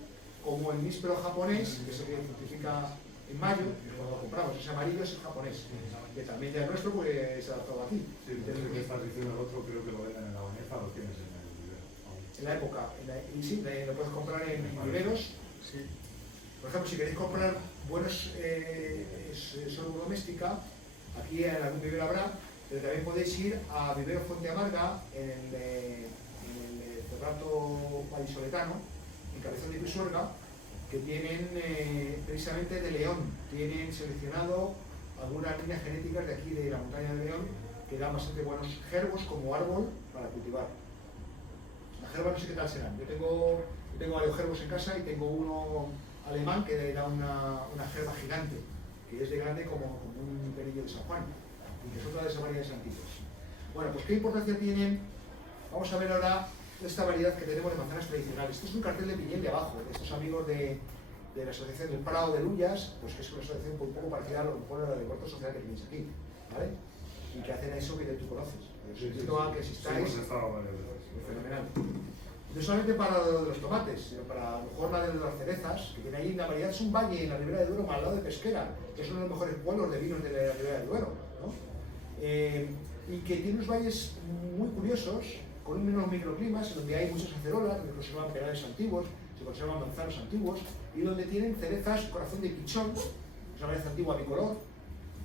como el níspero japonés, que se fructifica en mayo, cuando lo compramos, ese amarillo es el japonés, que también ya es nuestro, pues se ha adaptado aquí. Sí, porque lo que estás diciendo el otro, creo que lo venden en la bañeza, lo tienes en el vivero. En la época, y sí, lo puedes comprar en viveros. Sí. Por ejemplo, si queréis comprar buenos sombra doméstica, aquí en algún vivero habrá, pero también podéis ir a Vivero Fuente Amarga, en el Cerrato Vallisoletano, en Cabezón de Pisuerga, que tienen precisamente de León, tienen seleccionado algunas líneas genéticas de aquí de la montaña de León, que dan bastante buenos gerbos como árbol para cultivar. Las gerbas no sé qué tal serán. Yo tengo varios gerbos en casa y tengo uno alemán que da una gerba gigante, que es de grande como un perillo de San Juan, y que son todas esas variedades antiguas. Bueno, pues ¿qué importancia tienen? Vamos a ver ahora esta variedad que tenemos de manzanas tradicionales. Esto es un cartel de Piñel de abajo, de estos amigos de la Asociación del Prado de Lullas, pues que es una asociación un poco parecida a lo mejor a la del huerto social que tenéis aquí, ¿vale? Y que hacen eso que tú conoces. Os invito a que existáis. Fenomenal. No solamente para lo de los tomates, sino para a lo mejor la de las cerezas, que tiene ahí una variedad. Es un valle en la Ribera de Duero, al lado de Pesquera, que es uno de los mejores pueblos de vinos de la Ribera de Duero, ¿no? Y que tiene unos valles muy curiosos, con unos microclimas, en donde hay muchas acerolas, donde conservan perales antiguos, se conservan manzanos antiguos, y donde tienen cerezas corazón de pichón, que es una variedad antigua bicolor,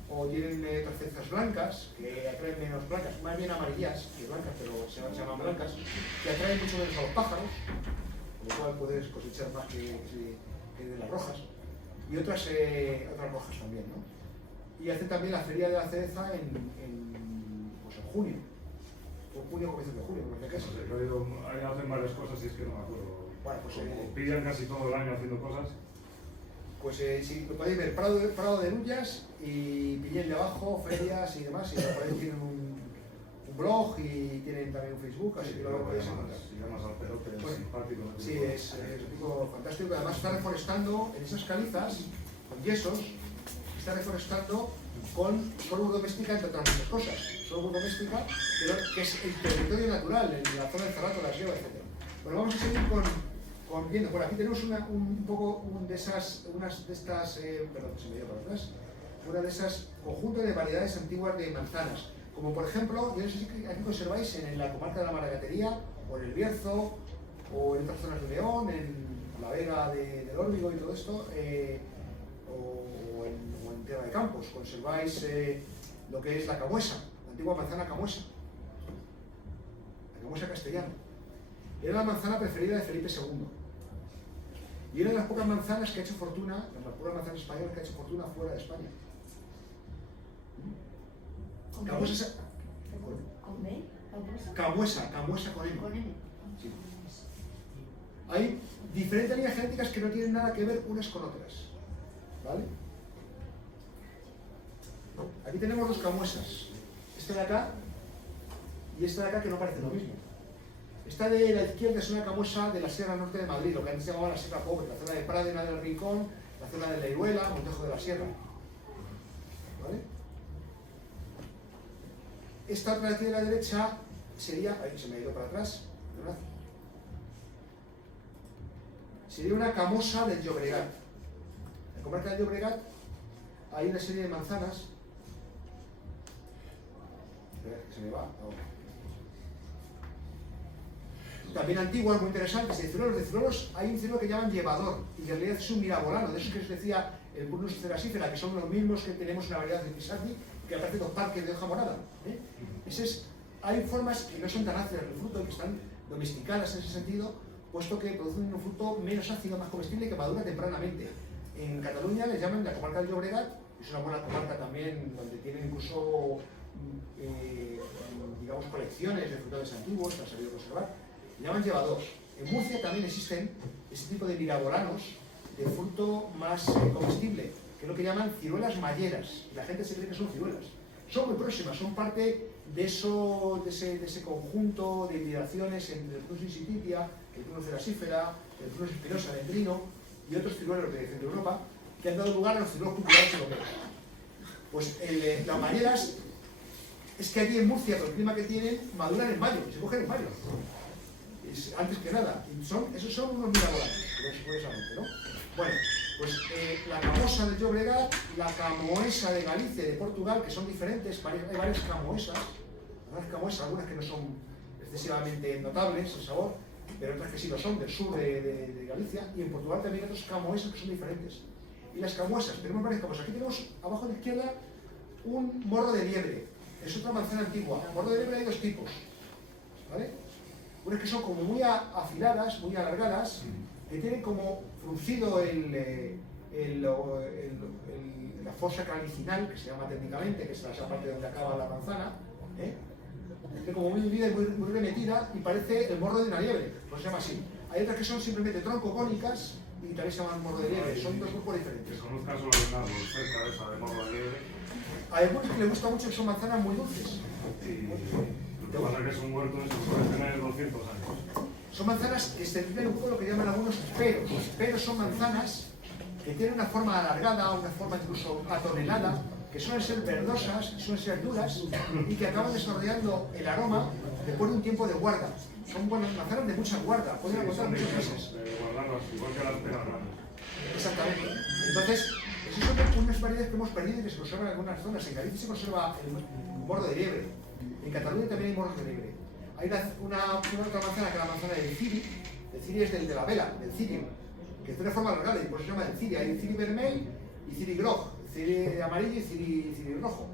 o tienen otras cerezas blancas, que atraen menos blancas, más bien amarillas que blancas, pero se llaman blancas, que atraen mucho menos a los pájaros, con lo cual puedes cosechar más que de las rojas, y otras rojas también, ¿no? Y hacen también la feria de la cereza en junio. O junio, comienzos de junio, porque es. Ahí hacen varias cosas y es que no me acuerdo. Bueno, pues pillan casi todo el año haciendo cosas. Pues si lo podéis ver, Prado de Lullas y Piñel de abajo, ferias y demás, y por ahí tienen un blog y tienen también un Facebook, así que lo podéis encontrar. Si llamas al pelote, es Bueno, simpático. Sí, es un tipo fantástico, que además está reforestando en esas calizas, con yesos, está reforestando con sombra doméstica, entre otras muchas cosas. Sombra doméstica, pero que es el territorio natural, en la zona del Cerrato, la Sierra, etc. Bueno, vamos a seguir viendo. Bueno, aquí tenemos una de estas, perdón, se me dio para atrás, una de esas conjuntos de variedades antiguas de manzanas. Como por ejemplo, yo no sé si aquí conserváis en la comarca de la Maragatería, o en el Bierzo, o en otras zonas de León, en la Vega del Órbigo y todo esto, o en Tierra de Campos, conserváis lo que es la camuesa, la antigua manzana camuesa, la camuesa castellana. Era la manzana preferida de Felipe II. Y era de las pocas manzanas que ha hecho fortuna, las pocas manzanas españolas que ha hecho fortuna fuera de España. Camuesa. ¿Con B? Camuesa con M. Con M. Sí. Hay diferentes líneas genéticas que no tienen nada que ver unas con otras. ¿Vale? Aquí tenemos dos camuesas. Esta de acá y esta de acá, que no parece lo mismo. Esta de la izquierda es una camuesa de la Sierra Norte de Madrid, lo que antes se llamaba la Sierra Pobre, la zona de Pradena del Rincón, la zona de la Iruela, Montejo de la Sierra. ¿Vale? Esta otra de aquí de la derecha sería, ahí se me ha ido para atrás, ¿verdad? sería una camosa del Llobregat. En la comarca del Llobregat hay una serie de manzanas. Se me va ahora. También antiguas, muy interesantes, de ciruelos. De ciruelos hay un ciruelo que llaman llevador, y en realidad es un mirabolano, de esos que os decía el Prunus cerasífera, que son los mismos que tenemos en la variedad de Pisardi, que aparecen dos parques de hoja morada. Hay formas que no son tan ácidas del fruto, que están domesticadas en ese sentido, puesto que producen un fruto menos ácido, más comestible, que madura tempranamente. En Cataluña les llaman la comarca del Llobregat, es una buena comarca también, donde tienen incluso, digamos, colecciones de frutales antiguos que han sabido conservar. Le llaman llevador. En Murcia también existen este tipo de mirabolanos de fruto más comestible, que es lo que llaman ciruelas malleras. Y la gente se cree que son ciruelas. Son muy próximas, son parte de ese conjunto de hibridaciones entre el Prunus insitipia, el Prunus cerasífera, el Prunus espinosa dendrino y otros ciruelos de Centro Europa, que han dado lugar a los ciruelos cultivados europeos. Pues las malleras, es que allí en Murcia, con el clima que tienen, maduran en mayo, se cogen en mayo. Antes que nada, esos son unos mirabolanos, curiosamente, ¿no? Bueno, pues la camosa de Llobregat, la camoesa de Galicia y de Portugal, que son diferentes, hay varias camoesas, algunas que no son excesivamente notables el sabor, pero otras que sí lo son, del sur de Galicia, y en Portugal también hay otras camoesas que son diferentes. Y las camoesas, tenemos varias camoesas. Aquí tenemos abajo a la izquierda un morro de liebre, es otra manzana antigua. Morro de liebre hay dos tipos, ¿vale? Unas que son como muy afiladas, muy alargadas, que tienen como fruncido la fosa cranicinal, que se llama técnicamente, que es esa parte donde acaba la manzana, que como muy unida y muy remetida, y parece el morro de una liebre, pues se llama así. Hay otras que son simplemente troncocónicas y también se llaman morro de liebre, son dos grupos diferentes. Que conozcas solo el árbol cerca de esa de morro de liebre. Hay algunos que les gusta mucho, que son manzanas muy dulces. Lo que pasa es que es un huerto que puede tener 200 años. Son manzanas que se tienen un poco lo que llaman algunos peros. Los peros son manzanas que tienen una forma alargada, una forma incluso atonelada, que suelen ser verdosas, suelen ser duras y que acaban desarrollando el aroma después de un tiempo de guarda. Son buenas manzanas de mucha guarda, pueden aguantar muchos meses. Guardarlas, igual que las peras grandes. Exactamente. Entonces, esas son unas variedades que hemos perdido y que se conservan en algunas zonas. En Galicia se conserva el morro de liebre. En Cataluña también hay morros de liebre. Hay una otra manzana que es la manzana del ciri. El ciri es del de la vela, del cirio, que tiene forma alargada y por eso se llama el ciri. Hay ciri vermell y ciri grog, ciri amarillo y ciri rojo.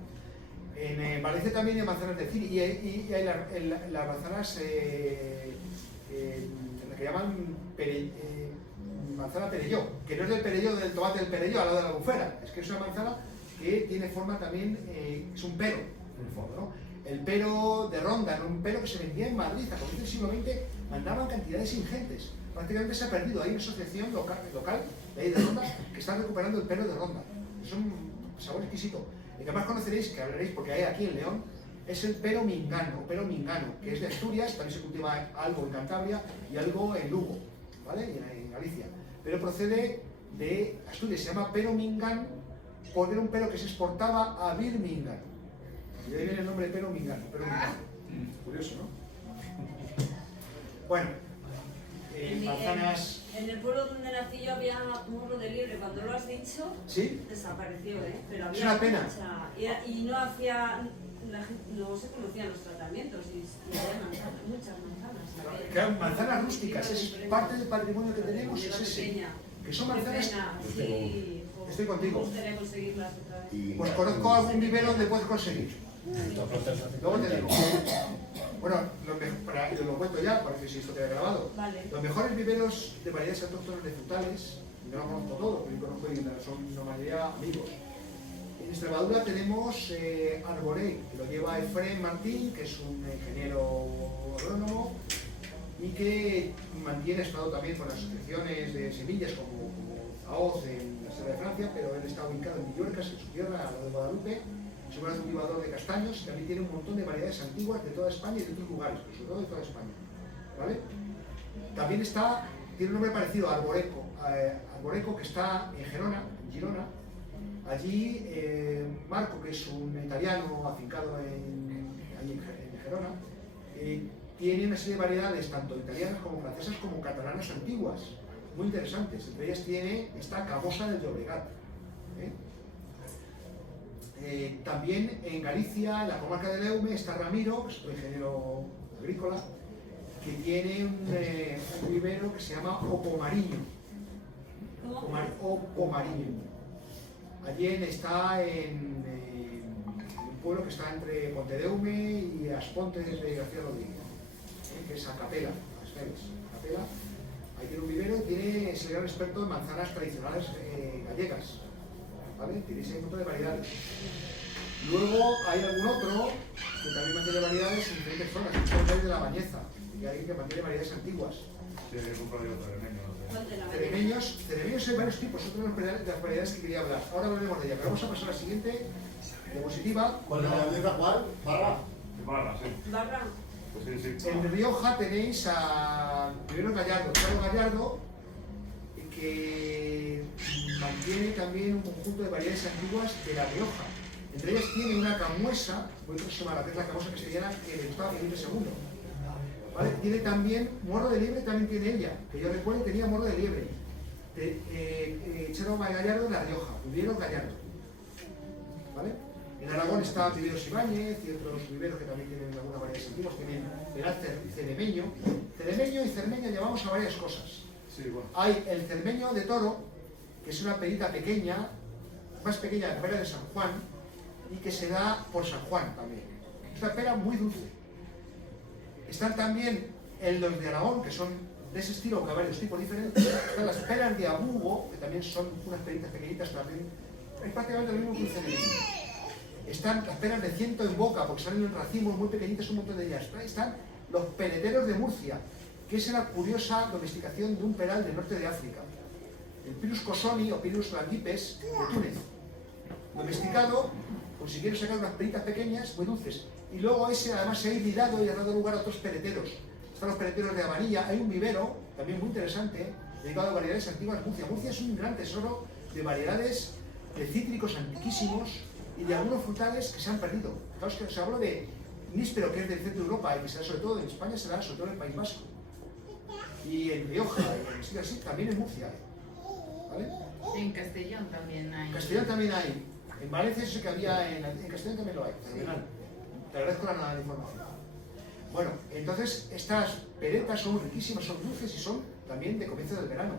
En Valencia también hay manzanas de ciri y hay las manzanas que llaman manzana perelló, que no es del perelló del tomate del perelló al lado de la albufera, es que es una manzana que tiene forma también, es un pero en el fondo, ¿no? El pero de Ronda, un pero que se vendía en Madrid a comienzos del siglo XX, mandaban cantidades ingentes. Prácticamente se ha perdido. Hay una asociación local de ahí de Ronda que está recuperando el pero de Ronda. Es un sabor exquisito. El que más conoceréis, que hablaréis porque hay aquí en León, es el pero mingano, que es de Asturias, también se cultiva algo en Cantabria y algo en Lugo, ¿vale? Y en Galicia. Pero procede de Asturias, se llama pero mingán porque era un pero que se exportaba a Birmingham. Y ahí viene el nombre de pero mingano. Curioso, ¿no? Bueno, manzanas... En el pueblo donde nací yo había un morro de liebre, cuando lo has dicho, ¿Sí? desapareció, pero había Es una pena. y no hacía, no se conocían los tratamientos y había muchas manzanas. Claro, manzanas rústicas, es parte del patrimonio que tenemos, es ese. Pequeña. Que son manzanas... Sí, Estoy contigo. Me gustaría conseguirlas otra vez. Pues conozco algún vivero donde puedes conseguir. Luego te digo. Bueno, lo cuento ya, para que si esto queda grabado. Vale. Los mejores viveros de variedades autóctonas de frutales, no los conozco todos, pero yo conozco y son la mayoría amigos. En Extremadura tenemos Arboré, que lo lleva Efrén Martín, que es un ingeniero agrónomo y que mantiene estado también con asociaciones de semillas como Zaoz en la Sierra de Francia, pero él está ubicado en Villorcas, en su tierra, al lado de Guadalupe. Es un gran cultivador de castaños y también tiene un montón de variedades antiguas de toda España y de otros lugares, pero sobre todo de toda España. ¿Vale? También tiene un nombre parecido a Arboreco, que está en Girona. Allí Marco, que es un italiano afincado en Gerona, tiene una serie de variedades, tanto italianas como francesas como catalanas antiguas, muy interesantes. Entre ellas tiene esta Camosa del Llobregat. También en Galicia, en la comarca de Leume, está Ramiro, que es otro ingeniero agrícola, que tiene un vivero que se llama Opomariño. Opomariño. Allí está en un pueblo que está entre Pontedeume y Aspontes de García Rodríguez, que es Acapela, las Feres. Acapela, ahí tiene un vivero y es el gran experto en manzanas tradicionales gallegas. ¿Vale? Tenéis ahí un montón de variedades. Luego hay algún otro que también mantiene variedades en diferentes zonas, como el de la Bañeza, y hay que mantiene variedades antiguas. Sí, he comprado yo ceremeño, no sé. Ceremeños hay varios tipos, son de las variedades que quería hablar. Ahora hablaremos de ella, pero vamos a pasar a la siguiente diapositiva. ¿Cuál es la bandera? ¿Cuál? ¿Para? Barra, sí. Barra. Sí, sí. En Rioja tenéis a primero Gallardo, Carlos Gallardo, que mantiene también un conjunto de variedades antiguas de La Rioja. Entre ellas tiene una camuesa, muy próxima a la que es la camuesa castellana, que le gustaba Felipe II. ¿Vale? Tiene también morro de liebre, también tiene ella, que yo recuerdo tenía morro de liebre. Chero Gallardo en La Rioja, Viveros Gallardo. ¿Vale? En Aragón está Viveros Ibáñez y otros viveros que también tienen algunas variedades antiguas, tienen Velázquez y Ceremeño. Ceremeño y Cermeña llevamos a varias cosas. Sí, bueno. Hay el cermeño de toro, que es una perita pequeña, más pequeña que la pera de San Juan, y que se da por San Juan también. Es una pera muy dulce. Están también los de Aragón, que son de ese estilo, que hay varios tipos diferentes. Están las peras de Abugo, que también son unas peritas pequeñitas también. Es prácticamente lo mismo que un cermeño. Están las peras de Ciento en Boca, porque salen en racimos muy pequeñitas, un montón de ellas. Están los pereteros de Murcia, que es la curiosa domesticación de un peral del norte de África. El Pirus cosoni o Pirus languipes de Túnez. Domesticado, consiguieron sacar unas peritas pequeñas, muy dulces. Y luego ese además se ha hibridado y ha dado lugar a otros pereteros. Están los pereteros de Amarilla. Hay un vivero, también muy interesante, dedicado a variedades antiguas de Murcia. Murcia es un gran tesoro de variedades de cítricos antiquísimos y de algunos frutales que se han perdido. Claro, es que se habla de níspero, que es del centro de Europa y que se da sobre todo en España, se da sobre todo en el País Vasco. Y en Rioja, y en así, también en Murcia. ¿Vale? En Castellón también hay. En Castellón también hay. En Valencia sé que había, en Castellón también lo hay. Fenomenal. Te agradezco la información. Bueno, entonces estas peretas son riquísimas, son dulces y son también de comienzo del verano.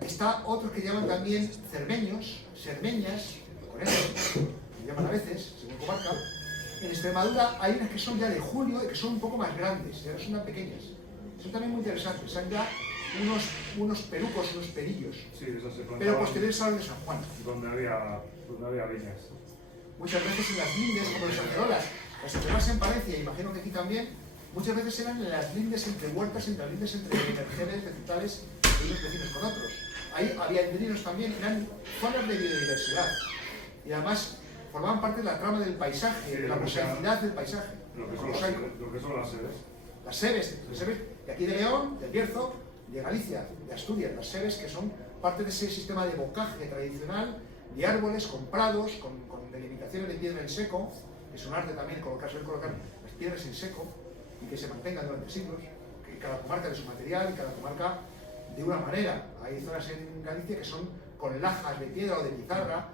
Está otros que llaman también cermeños, sermeñas, conejos, que llaman a veces, según comarca. En Extremadura hay unas que son ya de julio y que son un poco más grandes, ya no son tan pequeñas. Son también muy interesantes, son ya unos perucos, unos perillos, Sí, eso se plantaba. pero posteriores a los de San Juan. Donde había viñas. Muchas veces en las lindes, como en las acerolas, las acerolas en Palencia, imagino que aquí también, muchas veces eran en las lindes entre huertas, entre mercedes, vegetales y unos vecinos con otros. Ahí había endrinos también, eran zonas de biodiversidad. Y además formaban parte de la trama del paisaje, de la mosaicidad del paisaje. Lo que son las sedes. Las sebes de aquí de León, del Bierzo, de Galicia, de Asturias, las sebes que son parte de ese sistema de bocaje tradicional de árboles con prados, con delimitaciones de piedra en seco, que es un arte también colocar las piedras en seco y que se mantengan durante siglos, que cada comarca de su material y cada comarca de una manera. Hay zonas en Galicia que son con lajas de piedra o de pizarra,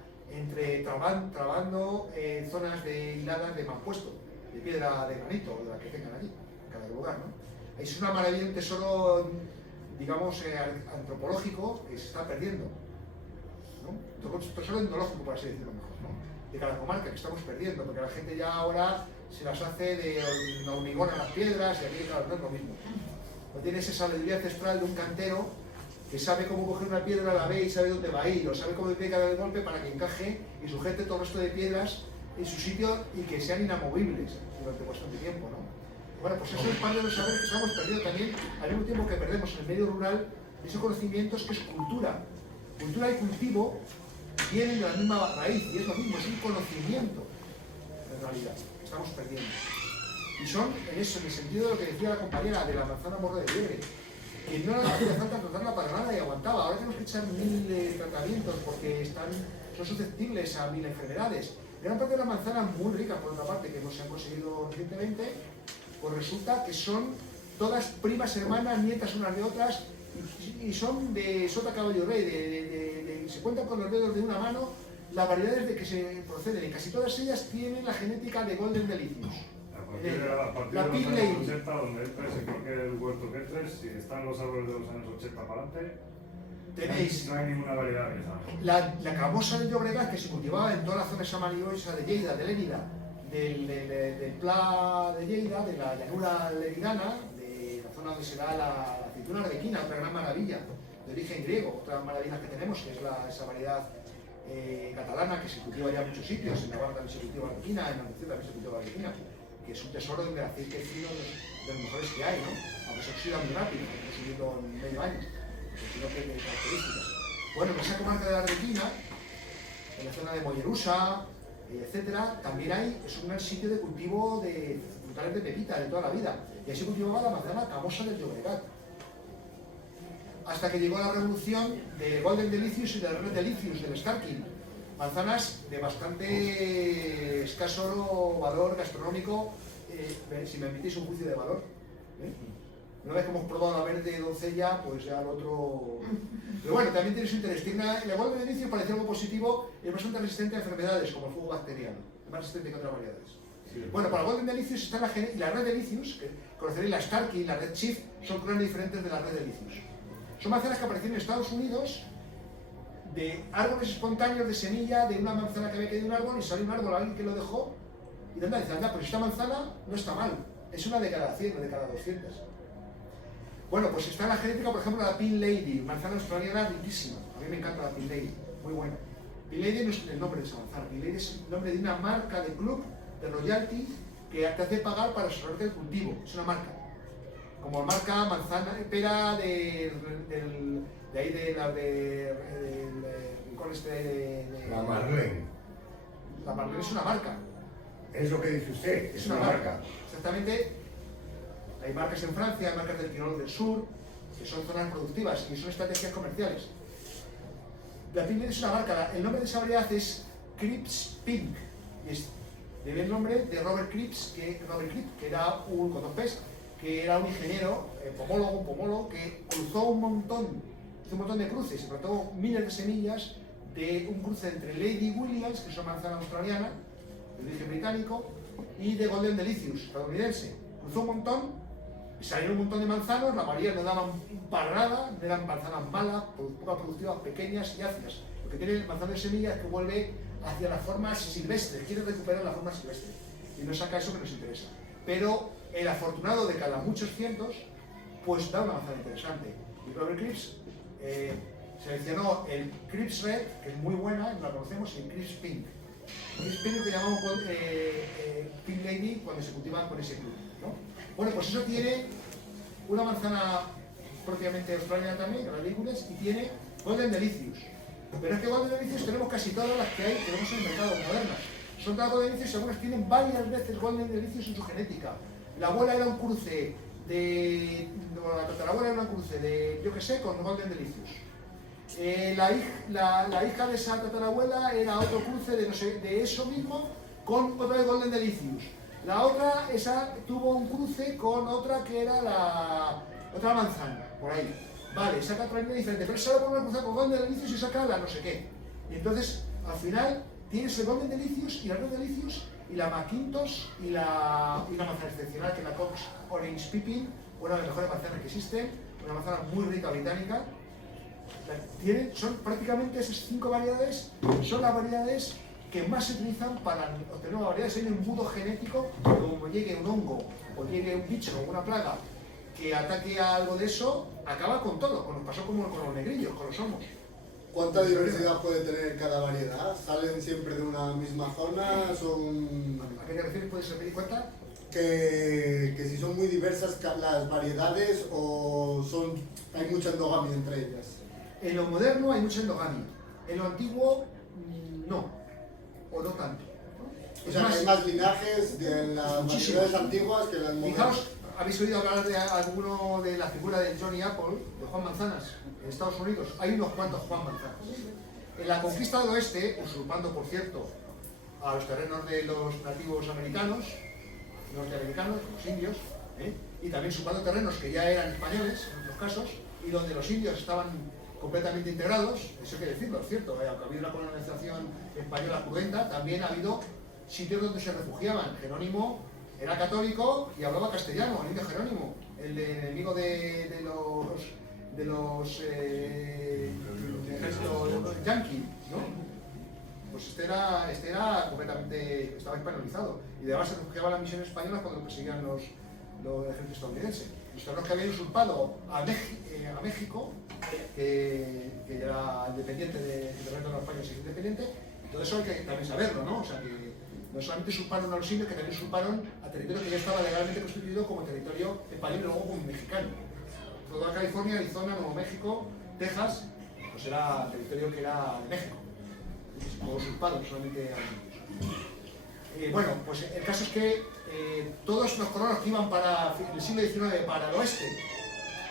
trabando zonas de hiladas de mampuesto, de piedra de granito o de la que tengan allí, en cada lugar, ¿no? Es una maravilla, un tesoro, digamos, antropológico que se está perdiendo, ¿no? Un tesoro etnológico, por así decirlo mejor, ¿no? De cada comarca que estamos perdiendo, porque la gente ya ahora se las hace de hormigón a las piedras y aquí, claro, no es lo mismo. No tienes esa sabiduría ancestral de un cantero que sabe cómo coger una piedra, la ve y sabe dónde va a ir, o sabe cómo le pega el golpe para que encaje y sujete todo el resto de piedras en su sitio y que sean inamovibles durante bastante tiempo, ¿no? Bueno, pues eso es parte de los saberes que estamos perdiendo también, al mismo tiempo que perdemos en el medio rural esos conocimientos que es cultura. Cultura y cultivo vienen de la misma raíz y es lo mismo, es un conocimiento en realidad que estamos perdiendo. Y son en eso, en el sentido de lo que decía la compañera de la manzana morra de liebre, que no hacía falta tratarla para nada y aguantaba. Ahora tenemos que echar 1000 tratamientos porque son susceptibles a 1000 enfermedades. Gran parte de la manzana muy rica, por otra parte, que no se han conseguido recientemente, pues resulta que son todas primas, hermanas, nietas unas de otras y son de sota caballo rey, se cuentan con los dedos de una mano las variedades de que se proceden, y casi todas ellas tienen la genética de Golden Delicious. A partir La de Pink los Lady. años 80, donde entres en cualquier huerto que entres, si están los árboles de los años 80 para adelante, Tenéis no hay ninguna variedad vieja. la cabosa del Llobregat, que se cultivaba en toda la zona samaniosa de Lleida, de Lérida, del Pla de Lleida, de la llanura leridana, de la zona donde se da la aceituna arbequina, otra gran maravilla de origen griego, otra maravilla que tenemos, que es esa variedad catalana que se cultiva ya en muchos sitios. En Navarra también se cultiva arbequina, en Andalucía también se cultiva arbequina, que es un tesoro de aceite fino de los mejores que hay, ¿no? Aunque se oxida muy rápido, no se oxida en medio año, sino que tiene características. Bueno, en esa comarca de la Arbequina, en la zona de Mollerusa, etcétera, también es un gran sitio de cultivo de frutales de pepita de toda la vida. Y ahí se cultivaba la manzana cabosa del Llobregat. Hasta que llegó la revolución de Golden Delicious y de Red Delicious, del Starkin. Manzanas de bastante escaso valor gastronómico, si me permitís un juicio de valor. Una vez que hemos probado la verde doncella, pues ya el otro... Pero bueno, también tiene su interés. El Golden Delicious parece algo positivo, es bastante resistente a enfermedades, como el fuego bacteriano. Es más resistente que otras variedades. Sí. Bueno, para el Golden Delicious está la Red Delicious, que conoceréis la Starkin, la Red Chief, son clones diferentes de la Red Delicious. Son manzanas que aparecieron en Estados Unidos de árboles espontáneos de semilla de una manzana que había caído en un árbol, y salió un árbol, alguien que lo dejó, y anda, dice, anda, pero esta manzana no está mal, es una de cada 100 o de cada 200. Bueno, pues está en la genética, por ejemplo, la Pink Lady, manzana australiana riquísima. A mí me encanta la Pink Lady, muy buena. Pink Lady no es el nombre de esa manzana, Pink Lady es el nombre de una marca de club, de royalty, que te hace pagar para asesorarte el cultivo, es una marca. Como marca manzana, pera de ahí La Marlene. La Marlene es una marca. Es lo que dice usted, es una marca. Exactamente. Hay marcas en Francia, hay marcas del Tirol del Sur, que son zonas productivas y son estrategias comerciales. La Pink Lady es una marca. El nombre de esa variedad es Cripps Pink. Debe el nombre de Robert Cripps, que era un cotopés, que era un ingeniero, pomólogo, que cruzó un montón de cruces, y plantó miles de semillas de un cruce entre Lady Williams, que es una manzana australiana, de origen británico, y de Golden Delicious, estadounidense. Cruzó un montón, y salieron un montón de manzanos, la mayoría no daban para nada, eran manzanas malas, poco productivas, pequeñas y ácidas. Lo que tiene el manzano de semilla es que vuelve hacia las formas silvestres, quiere recuperar la forma silvestre, y no saca eso que nos interesa. Pero el afortunado de cada muchos cientos, pues da una manzana interesante. Y Robert Cripps seleccionó el Cripps Red, que es muy buena, no la conocemos, y el Cripps Pink. Cripps Pink es lo que llamamos Pink Lady cuando se cultivan con ese club, ¿no? Bueno, pues eso tiene una manzana propiamente australiana también, las lígulas, y tiene Golden Delicious. Pero es que Golden Delicious tenemos casi todas las que hay, que vemos en el mercado modernas. Son todas Golden Delicious y algunas tienen varias veces Golden Delicious en su genética. La abuela era un cruce la tatarabuela era un cruce de, yo que sé, con Golden Delicious. La hija de esa tatarabuela era otro cruce de, no sé, de eso mismo con otra de Golden Delicious. La otra, esa tuvo un cruce con otra que era la otra manzana, por ahí. Vale, saca otra línea diferente, pero esa la vuelve a cruzar con Golden Delicious y saca la no sé qué. Y entonces, al final, tienes el Golden Delicious y la Red Delicious y la McIntosh y una manzana excepcional que es la Cox Orange Pippin, una de las mejores manzanas que existen, una manzana muy rica británica. Son prácticamente esas 5 variedades, son las variedades que más se utilizan para obtener una variedad. Hay un embudo genético, como llegue un hongo o llegue un bicho o una plaga que ataque a algo de eso, acaba con todo, como nos pasó como con los negrillos, con los hongos. ¿Cuánta diversidad puede tener cada variedad? ¿Salen siempre de una misma zona? ¿Son... ¿A qué te refieres? ¿Puedes repetir cuenta? Que si son muy diversas las variedades o hay mucha endogamia entre ellas. En lo moderno hay mucha endogamia, en lo antiguo no, o no tanto. O sea, hay más linajes de las variedades antiguas que las modernas. Fijaos, habéis oído hablar de alguno de la figura de Johnny Apple, de Juan Manzanas, en Estados Unidos. Hay unos cuantos Juan Manzanas. En la conquista del oeste, usurpando, por cierto, a los terrenos de los nativos americanos, norteamericanos, los indios, y también usurpando terrenos que ya eran españoles, en otros casos, y donde los indios estaban completamente integrados, eso hay que decirlo, es cierto, aunque ha habido una colonización española cruenta, también ha habido sitios donde se refugiaban. Jerónimo era católico y hablaba castellano, el indio Jerónimo, el enemigo de los yanquis, ¿no? Pues este era completamente, estaba españolizado, y además se refugiaba a las misiones españolas cuando perseguían los ejércitos estadounidenses. Los terrenos que habían usurpado a México, que era independiente del resto de los países independiente, y todo eso hay que también saberlo, ¿no? O sea que no solamente usurparon a los indios, que también usurparon a territorio que ya estaba legalmente constituido como territorio español y luego como mexicano. Toda California, Arizona, Nuevo México, Texas, pues era territorio que era de México, o usurpado, no solamente a los indios. Bueno, pues el caso es que todos los colonos que iban en el siglo XIX para el oeste,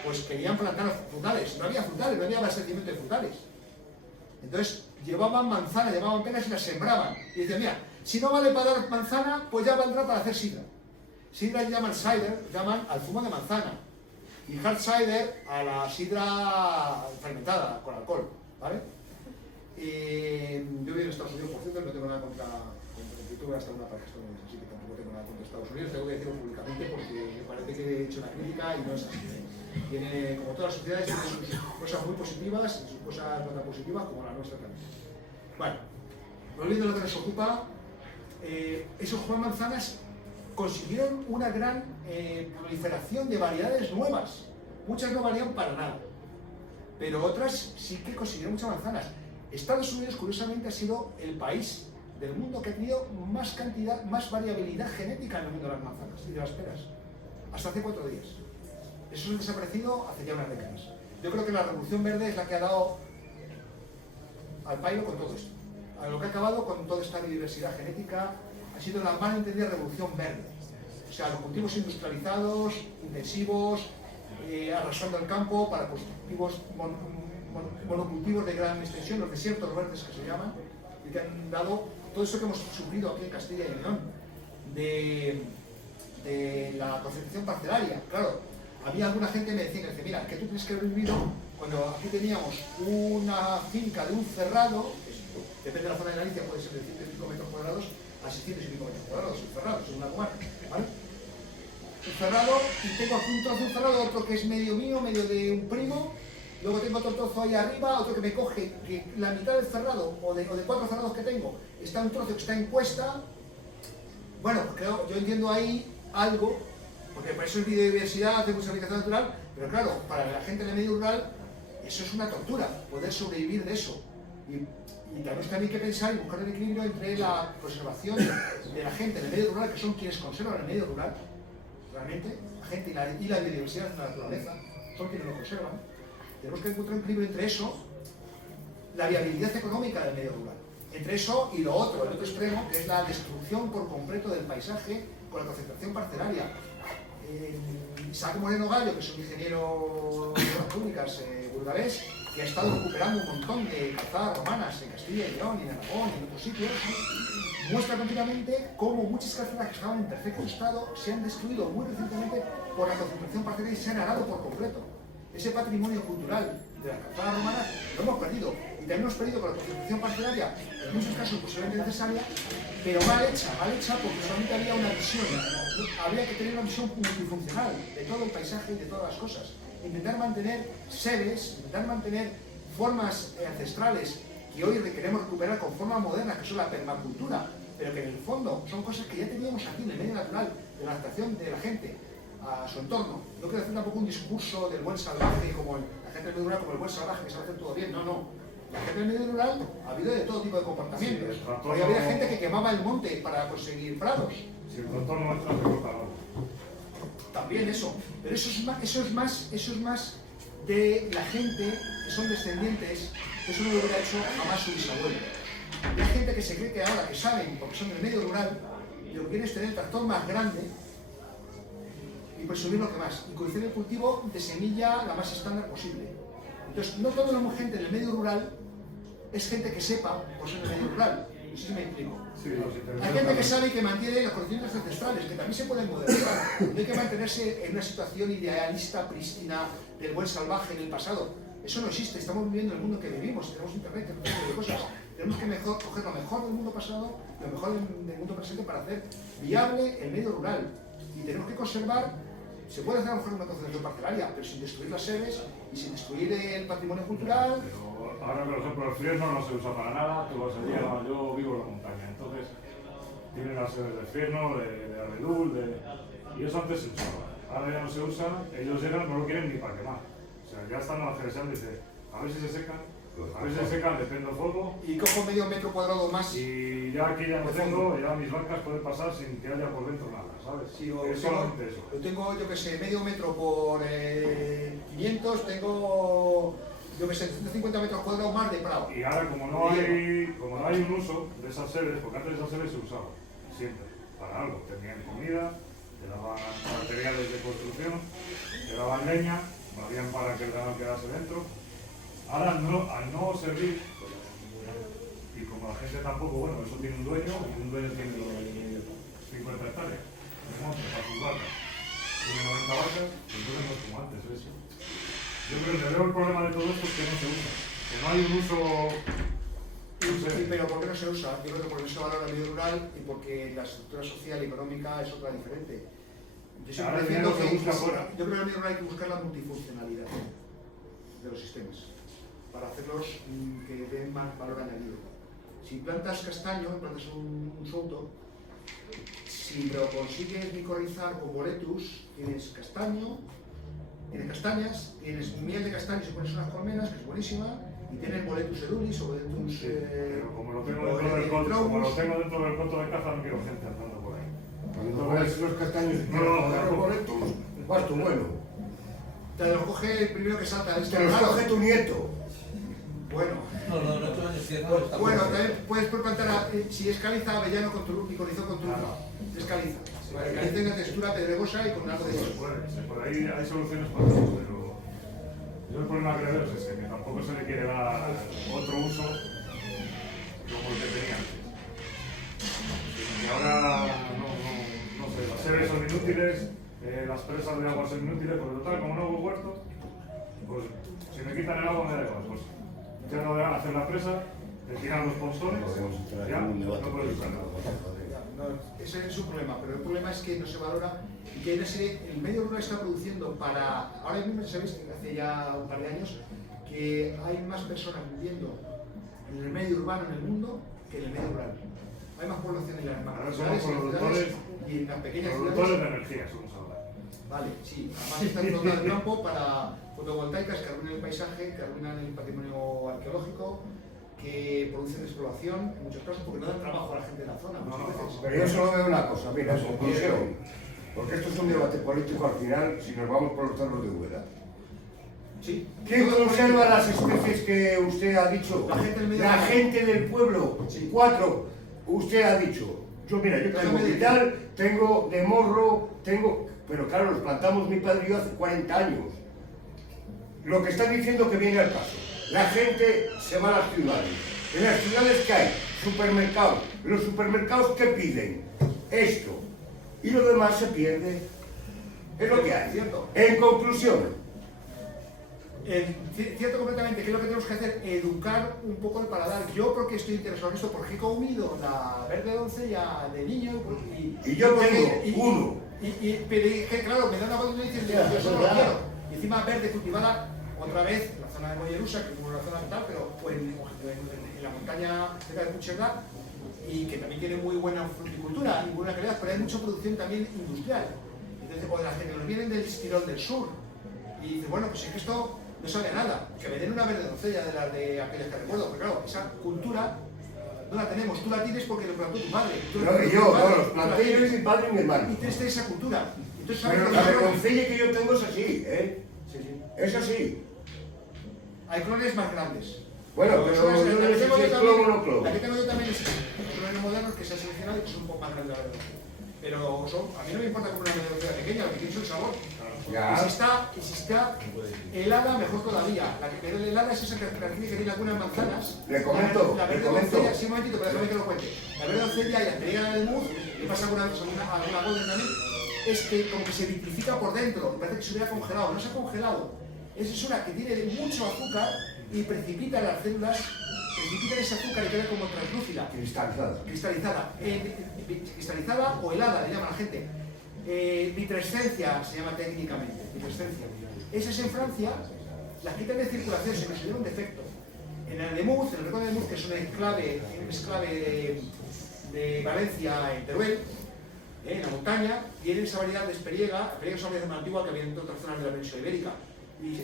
pues querían plantar frutales. No había frutales, no había abastecimiento de frutales. Entonces llevaban manzanas, llevaban peras y las sembraban. Y decían, mira, si no vale para dar manzana, pues ya valdrá para hacer sidra. Sidra llaman cider, llaman al zumo de manzana. Y hard cider a la sidra fermentada, con alcohol, ¿vale? Yo vivo en Estados Unidos, por cierto, no tengo nada contra tuve hasta una parte, así que tampoco tengo nada contra Estados Unidos, tengo que decirlo públicamente porque me parece que he hecho una crítica y no es así. Tiene, como todas las sociedades, tiene sus cosas muy positivas y sus cosas no tan positivas como la nuestra también. Bueno, volviendo a lo que nos ocupa, esos Juan Manzanas consiguieron una gran proliferación de variedades nuevas. Muchas no valían para nada, pero otras sí que consiguieron muchas manzanas. Estados Unidos, curiosamente, ha sido el país del mundo que ha tenido más variabilidad genética en el mundo de las manzanas y de las peras, hasta hace 4 días. Eso ha desaparecido hace ya unas décadas. Yo creo que la Revolución Verde es la que ha dado al pairo con todo esto. A lo que ha acabado con toda esta biodiversidad genética ha sido la mal entendida Revolución Verde. O sea, los cultivos industrializados, intensivos, arrasando el campo para cultivos monocultivos de gran extensión, los desiertos verdes que se llaman, y que han dado todo eso que hemos sufrido aquí en Castilla y León, de la concentración parcelaria. Claro, había alguna gente que me decía, mira, que tú tienes que haber vivido cuando aquí teníamos una finca de un cerrado, depende de la zona de Galicia, puede ser de 100 y pico metros cuadrados a 600 y pico metros cuadrados, un cerrado, es una comarca, ¿vale? Un cerrado, y tengo aquí un trozo de un cerrado, otro que es medio mío, medio de un primo, luego tengo otro trozo ahí arriba, otro que me coge, que la mitad del cerrado, o de 4 cerrados que tengo, está un trozo que está en cuesta. Bueno, creo, yo entiendo ahí algo, porque por eso es biodiversidad, hace mucha aplicación natural, pero claro, para la gente del medio rural, eso es una tortura, poder sobrevivir de eso. Y también hay que pensar y buscar el equilibrio entre la conservación de la gente del medio rural, que son quienes conservan el medio rural, realmente, la gente y la biodiversidad de la naturaleza, son quienes lo conservan. Tenemos que encontrar un equilibrio entre eso, la viabilidad económica del medio rural, entre eso y lo otro, el otro extremo, que es la destrucción por completo del paisaje con la concentración parcelaria. Isaac Moreno Gallo, que es un ingeniero de obras públicas burgalés, que ha estado recuperando un montón de calzadas romanas en Castilla y León, en Aragón y en otros sitios, muestra continuamente cómo muchas calzadas que estaban en perfecto estado se han destruido muy recientemente por la concentración parcelaria y se han arado por completo. Ese patrimonio cultural de las calzadas romanas lo hemos perdido. Y también hemos perdido con la concentración parcelaria, en muchos casos posiblemente necesaria, pero mal hecha porque solamente había una visión. Habría que tener una visión multifuncional de todo el paisaje y de todas las cosas. Intentar mantener seres, intentar mantener formas ancestrales que hoy queremos recuperar con formas modernas, que son la permacultura, pero que en el fondo son cosas que ya teníamos aquí en el medio natural, de la adaptación de la gente a su entorno. No quiero hacer tampoco un discurso del buen salvaje, como la gente del medio rural, como el buen salvaje, que se va a hacer todo bien. No, no. La gente del medio rural ha habido de todo tipo de comportamientos. Porque había gente que quemaba el monte para conseguir prados. Si el entorno entra, se corta algo. También eso. Pero eso es más de la gente que son descendientes, que eso no lo hubiera hecho jamás su bisabuelo. Hay gente que se cree que ahora, que saben, porque son del medio rural, y lo que quieren es tener el tractor más grande y presumir lo que más, y condicionar el cultivo de semilla la más estándar posible. Entonces, no toda la gente del medio rural es gente que sepa por ser del medio rural. No sé si me explico. Sí, no, si te Hay gente que sabe que mantiene las condiciones ancestrales, que también se pueden modernizar. No hay que mantenerse en una situación idealista, prístina, del buen salvaje en el pasado. Eso no existe. Estamos viviendo el mundo que vivimos, tenemos internet, tenemos un montón de cosas. Tenemos que coger lo mejor del mundo pasado, lo mejor del mundo presente para hacer viable el medio rural. Y tenemos que conservar, se puede hacer a lo mejor una concentración parcelaria, pero sin destruir las sedes y sin destruir el patrimonio cultural. Pero ahora, por ejemplo, el Friesno no se usa para nada, tú vas allí, yo vivo en la montaña, entonces tienen las sedes de Friesno, de Abedul, y eso antes se usaba. Ahora ya no se usa, ellos llegan, no lo quieren ni para quemar. O sea, ya están a la y dice, a ver si se secan. A ver si se secan, le prendo fuego. Y cojo medio metro cuadrado más. Y ya aquí ya no tengo, ya mis bancas pueden pasar sin que haya por dentro nada, ¿sabes? Sí, es solamente eso. Yo tengo, yo que sé, medio metro por 500, tengo, yo que sé, 150 metros cuadrados más de prado. Y ahora como no hay un uso de esas sedes, porque antes esas sedes se usaban, siempre, para algo. Tenían comida, te daban materiales de construcción, te daban leña, valían para que el ganado quedase dentro. Ahora al no servir, y como la gente tampoco, bueno, eso tiene un dueño, y un dueño tiene 50 hectáreas de monte para sus vacas, tiene 90 vacas, entonces no es como antes, ¿ves? Yo creo que el problema de todo esto es que no se usa, que no hay un uso. No sé. Pero ¿por qué no se usa? Yo creo que porque no se valora el medio rural y porque la estructura social y económica es otra diferente. Yo siempre defiendo que yo creo que en el medio rural hay que buscar la multifuncionalidad de los sistemas para hacerlos que den más valor añadido. Si plantas castaño, plantas un souto, si lo consigues micorrizar con boletus, tienes castaño, tienes castañas, tienes miel de castaños y pones unas colmenas, que es buenísima, y tienes boletus edulis o boletus... pero como lo tengo dentro del coto de caza, no quiero gente andando por ahí. Cuando ves los castaños y los boletos, vas tú bueno. Te lo coge el primero que salta. Te los coge tu nieto. Bueno. Bueno, también puedes plantar, si es caliza, avellano con micorizó con trufa. Es caliza. Para que tenga una textura pedregosa y con algo de eso. Por ahí hay soluciones para todo, pero yo el problema que veo es ese, que tampoco se le quiere dar otro uso como el que tenía antes. Y ahora, no sé, las sedes son inútiles, las presas de agua son inútiles, porque total, como no hubo huerto, pues si me quitan el agua me da igual, pues ya no dejan hacer la presa, le tiran los ponzones, ya no puedes usar nada. No, ese es su problema, pero el problema es que no se valora y que el medio rural está produciendo para... Ahora mismo, sabéis que hace ya un par de años que hay más personas viviendo en el medio urbano en el mundo que en el medio rural. Hay más población en las macro ciudades y en las pequeñas ciudades. Productores de energía somos ahora. Vale, sí. Además están explotando el campo para fotovoltaicas que arruinan el paisaje, que arruinan el patrimonio arqueológico, que producen despoblación en muchos casos porque no dan trabajo a la gente de la zona muchas veces. Pero yo solo veo una cosa, mira, en conclusión, porque esto es un debate político al final, si nos vamos por los cerros de Úbeda. Sí. ¿Quién conserva las especies que usted ha dicho? La gente del pueblo. Sí. 4, usted ha dicho. Yo, mira, yo tengo vital, tengo de morro, tengo... Pero claro, los plantamos mi padre y yo hace 40 años. Lo que están diciendo que viene al caso. La gente se va a las ciudades. En las ciudades que hay supermercados. Los supermercados ¿qué piden? Esto. Y lo demás se pierde. Es lo que hay. Cierto. En conclusión. Cierto completamente, que es lo que tenemos que hacer, educar un poco el paladar. Yo porque estoy interesado en esto, porque he comido la verde doncella de niño y yo tengo uno. Pero que claro, me da una voz y me dicen, yo solo lo quiero. Y encima verde cultivada otra vez en la zona de Mollerusa, que es una zona tal, pero en la montaña cerca de Puigcerdá, y que también tiene muy buena fruticultura y buena calidad, pero hay mucha producción también industrial. Entonces, o de las que nos vienen del Estirón del Sur, y dices, bueno, pues es que esto no sabe a nada, que me den una verde doncella de las de aquellas que recuerdo, porque claro, esa cultura no la tenemos, tú la tienes porque lo plantó tu padre. No, los planté yo y mi padre y mi hermano. Y tienes esa cultura. Entonces, pero la de doncella que yo tengo es así, ¿eh? Sí, sí. Es así. Hay clones más grandes. Bueno, pero yo no sé si es clon o no clon. La que tengo yo también es clones modernos que se han seleccionado y que son un poco más grandes, la verdad. Pero a mí no me importa comprar una verde doncella pequeña, lo que quiero es el sabor. Ya. Y si está helada, mejor todavía. La que helada es esa característica que tiene algunas manzanas. Le comento, La le verde comento. doncella, sí, un momentito, pero déjame que lo cuente. La verde doncella y la Emperiega del Muz, y pasa alguna golden también, es que como que se vitrifica por dentro, y parece que se hubiera congelado. No se ha congelado. Es una que tiene mucho azúcar y precipita las células, precipita ese azúcar y queda como translúcida. Cristalizada. Cristalizada o helada, le llama la gente. Vitrescencia se llama técnicamente, vitrescencia. Esas en Francia las quitan de circulación, se considera un defecto. En el Demuz, en el Rincón de Demuz, que es un exclave de Valencia, en Teruel, en la montaña, tienen esa variedad de esperiega. Esperiega es una variedad más antigua que había en otras zonas de la península ibérica. Y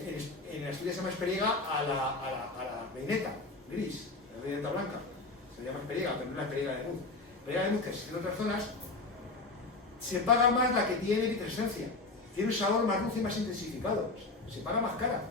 en Asturias se llama esperiega a la reineta gris, la reineta blanca. Se llama esperiega, pero no la esperiega de Muz. Esperiega de Muz, que existe en otras zonas, se paga más la que tiene vitrescencia. Tiene un sabor más dulce y más intensificado. Se paga más cara.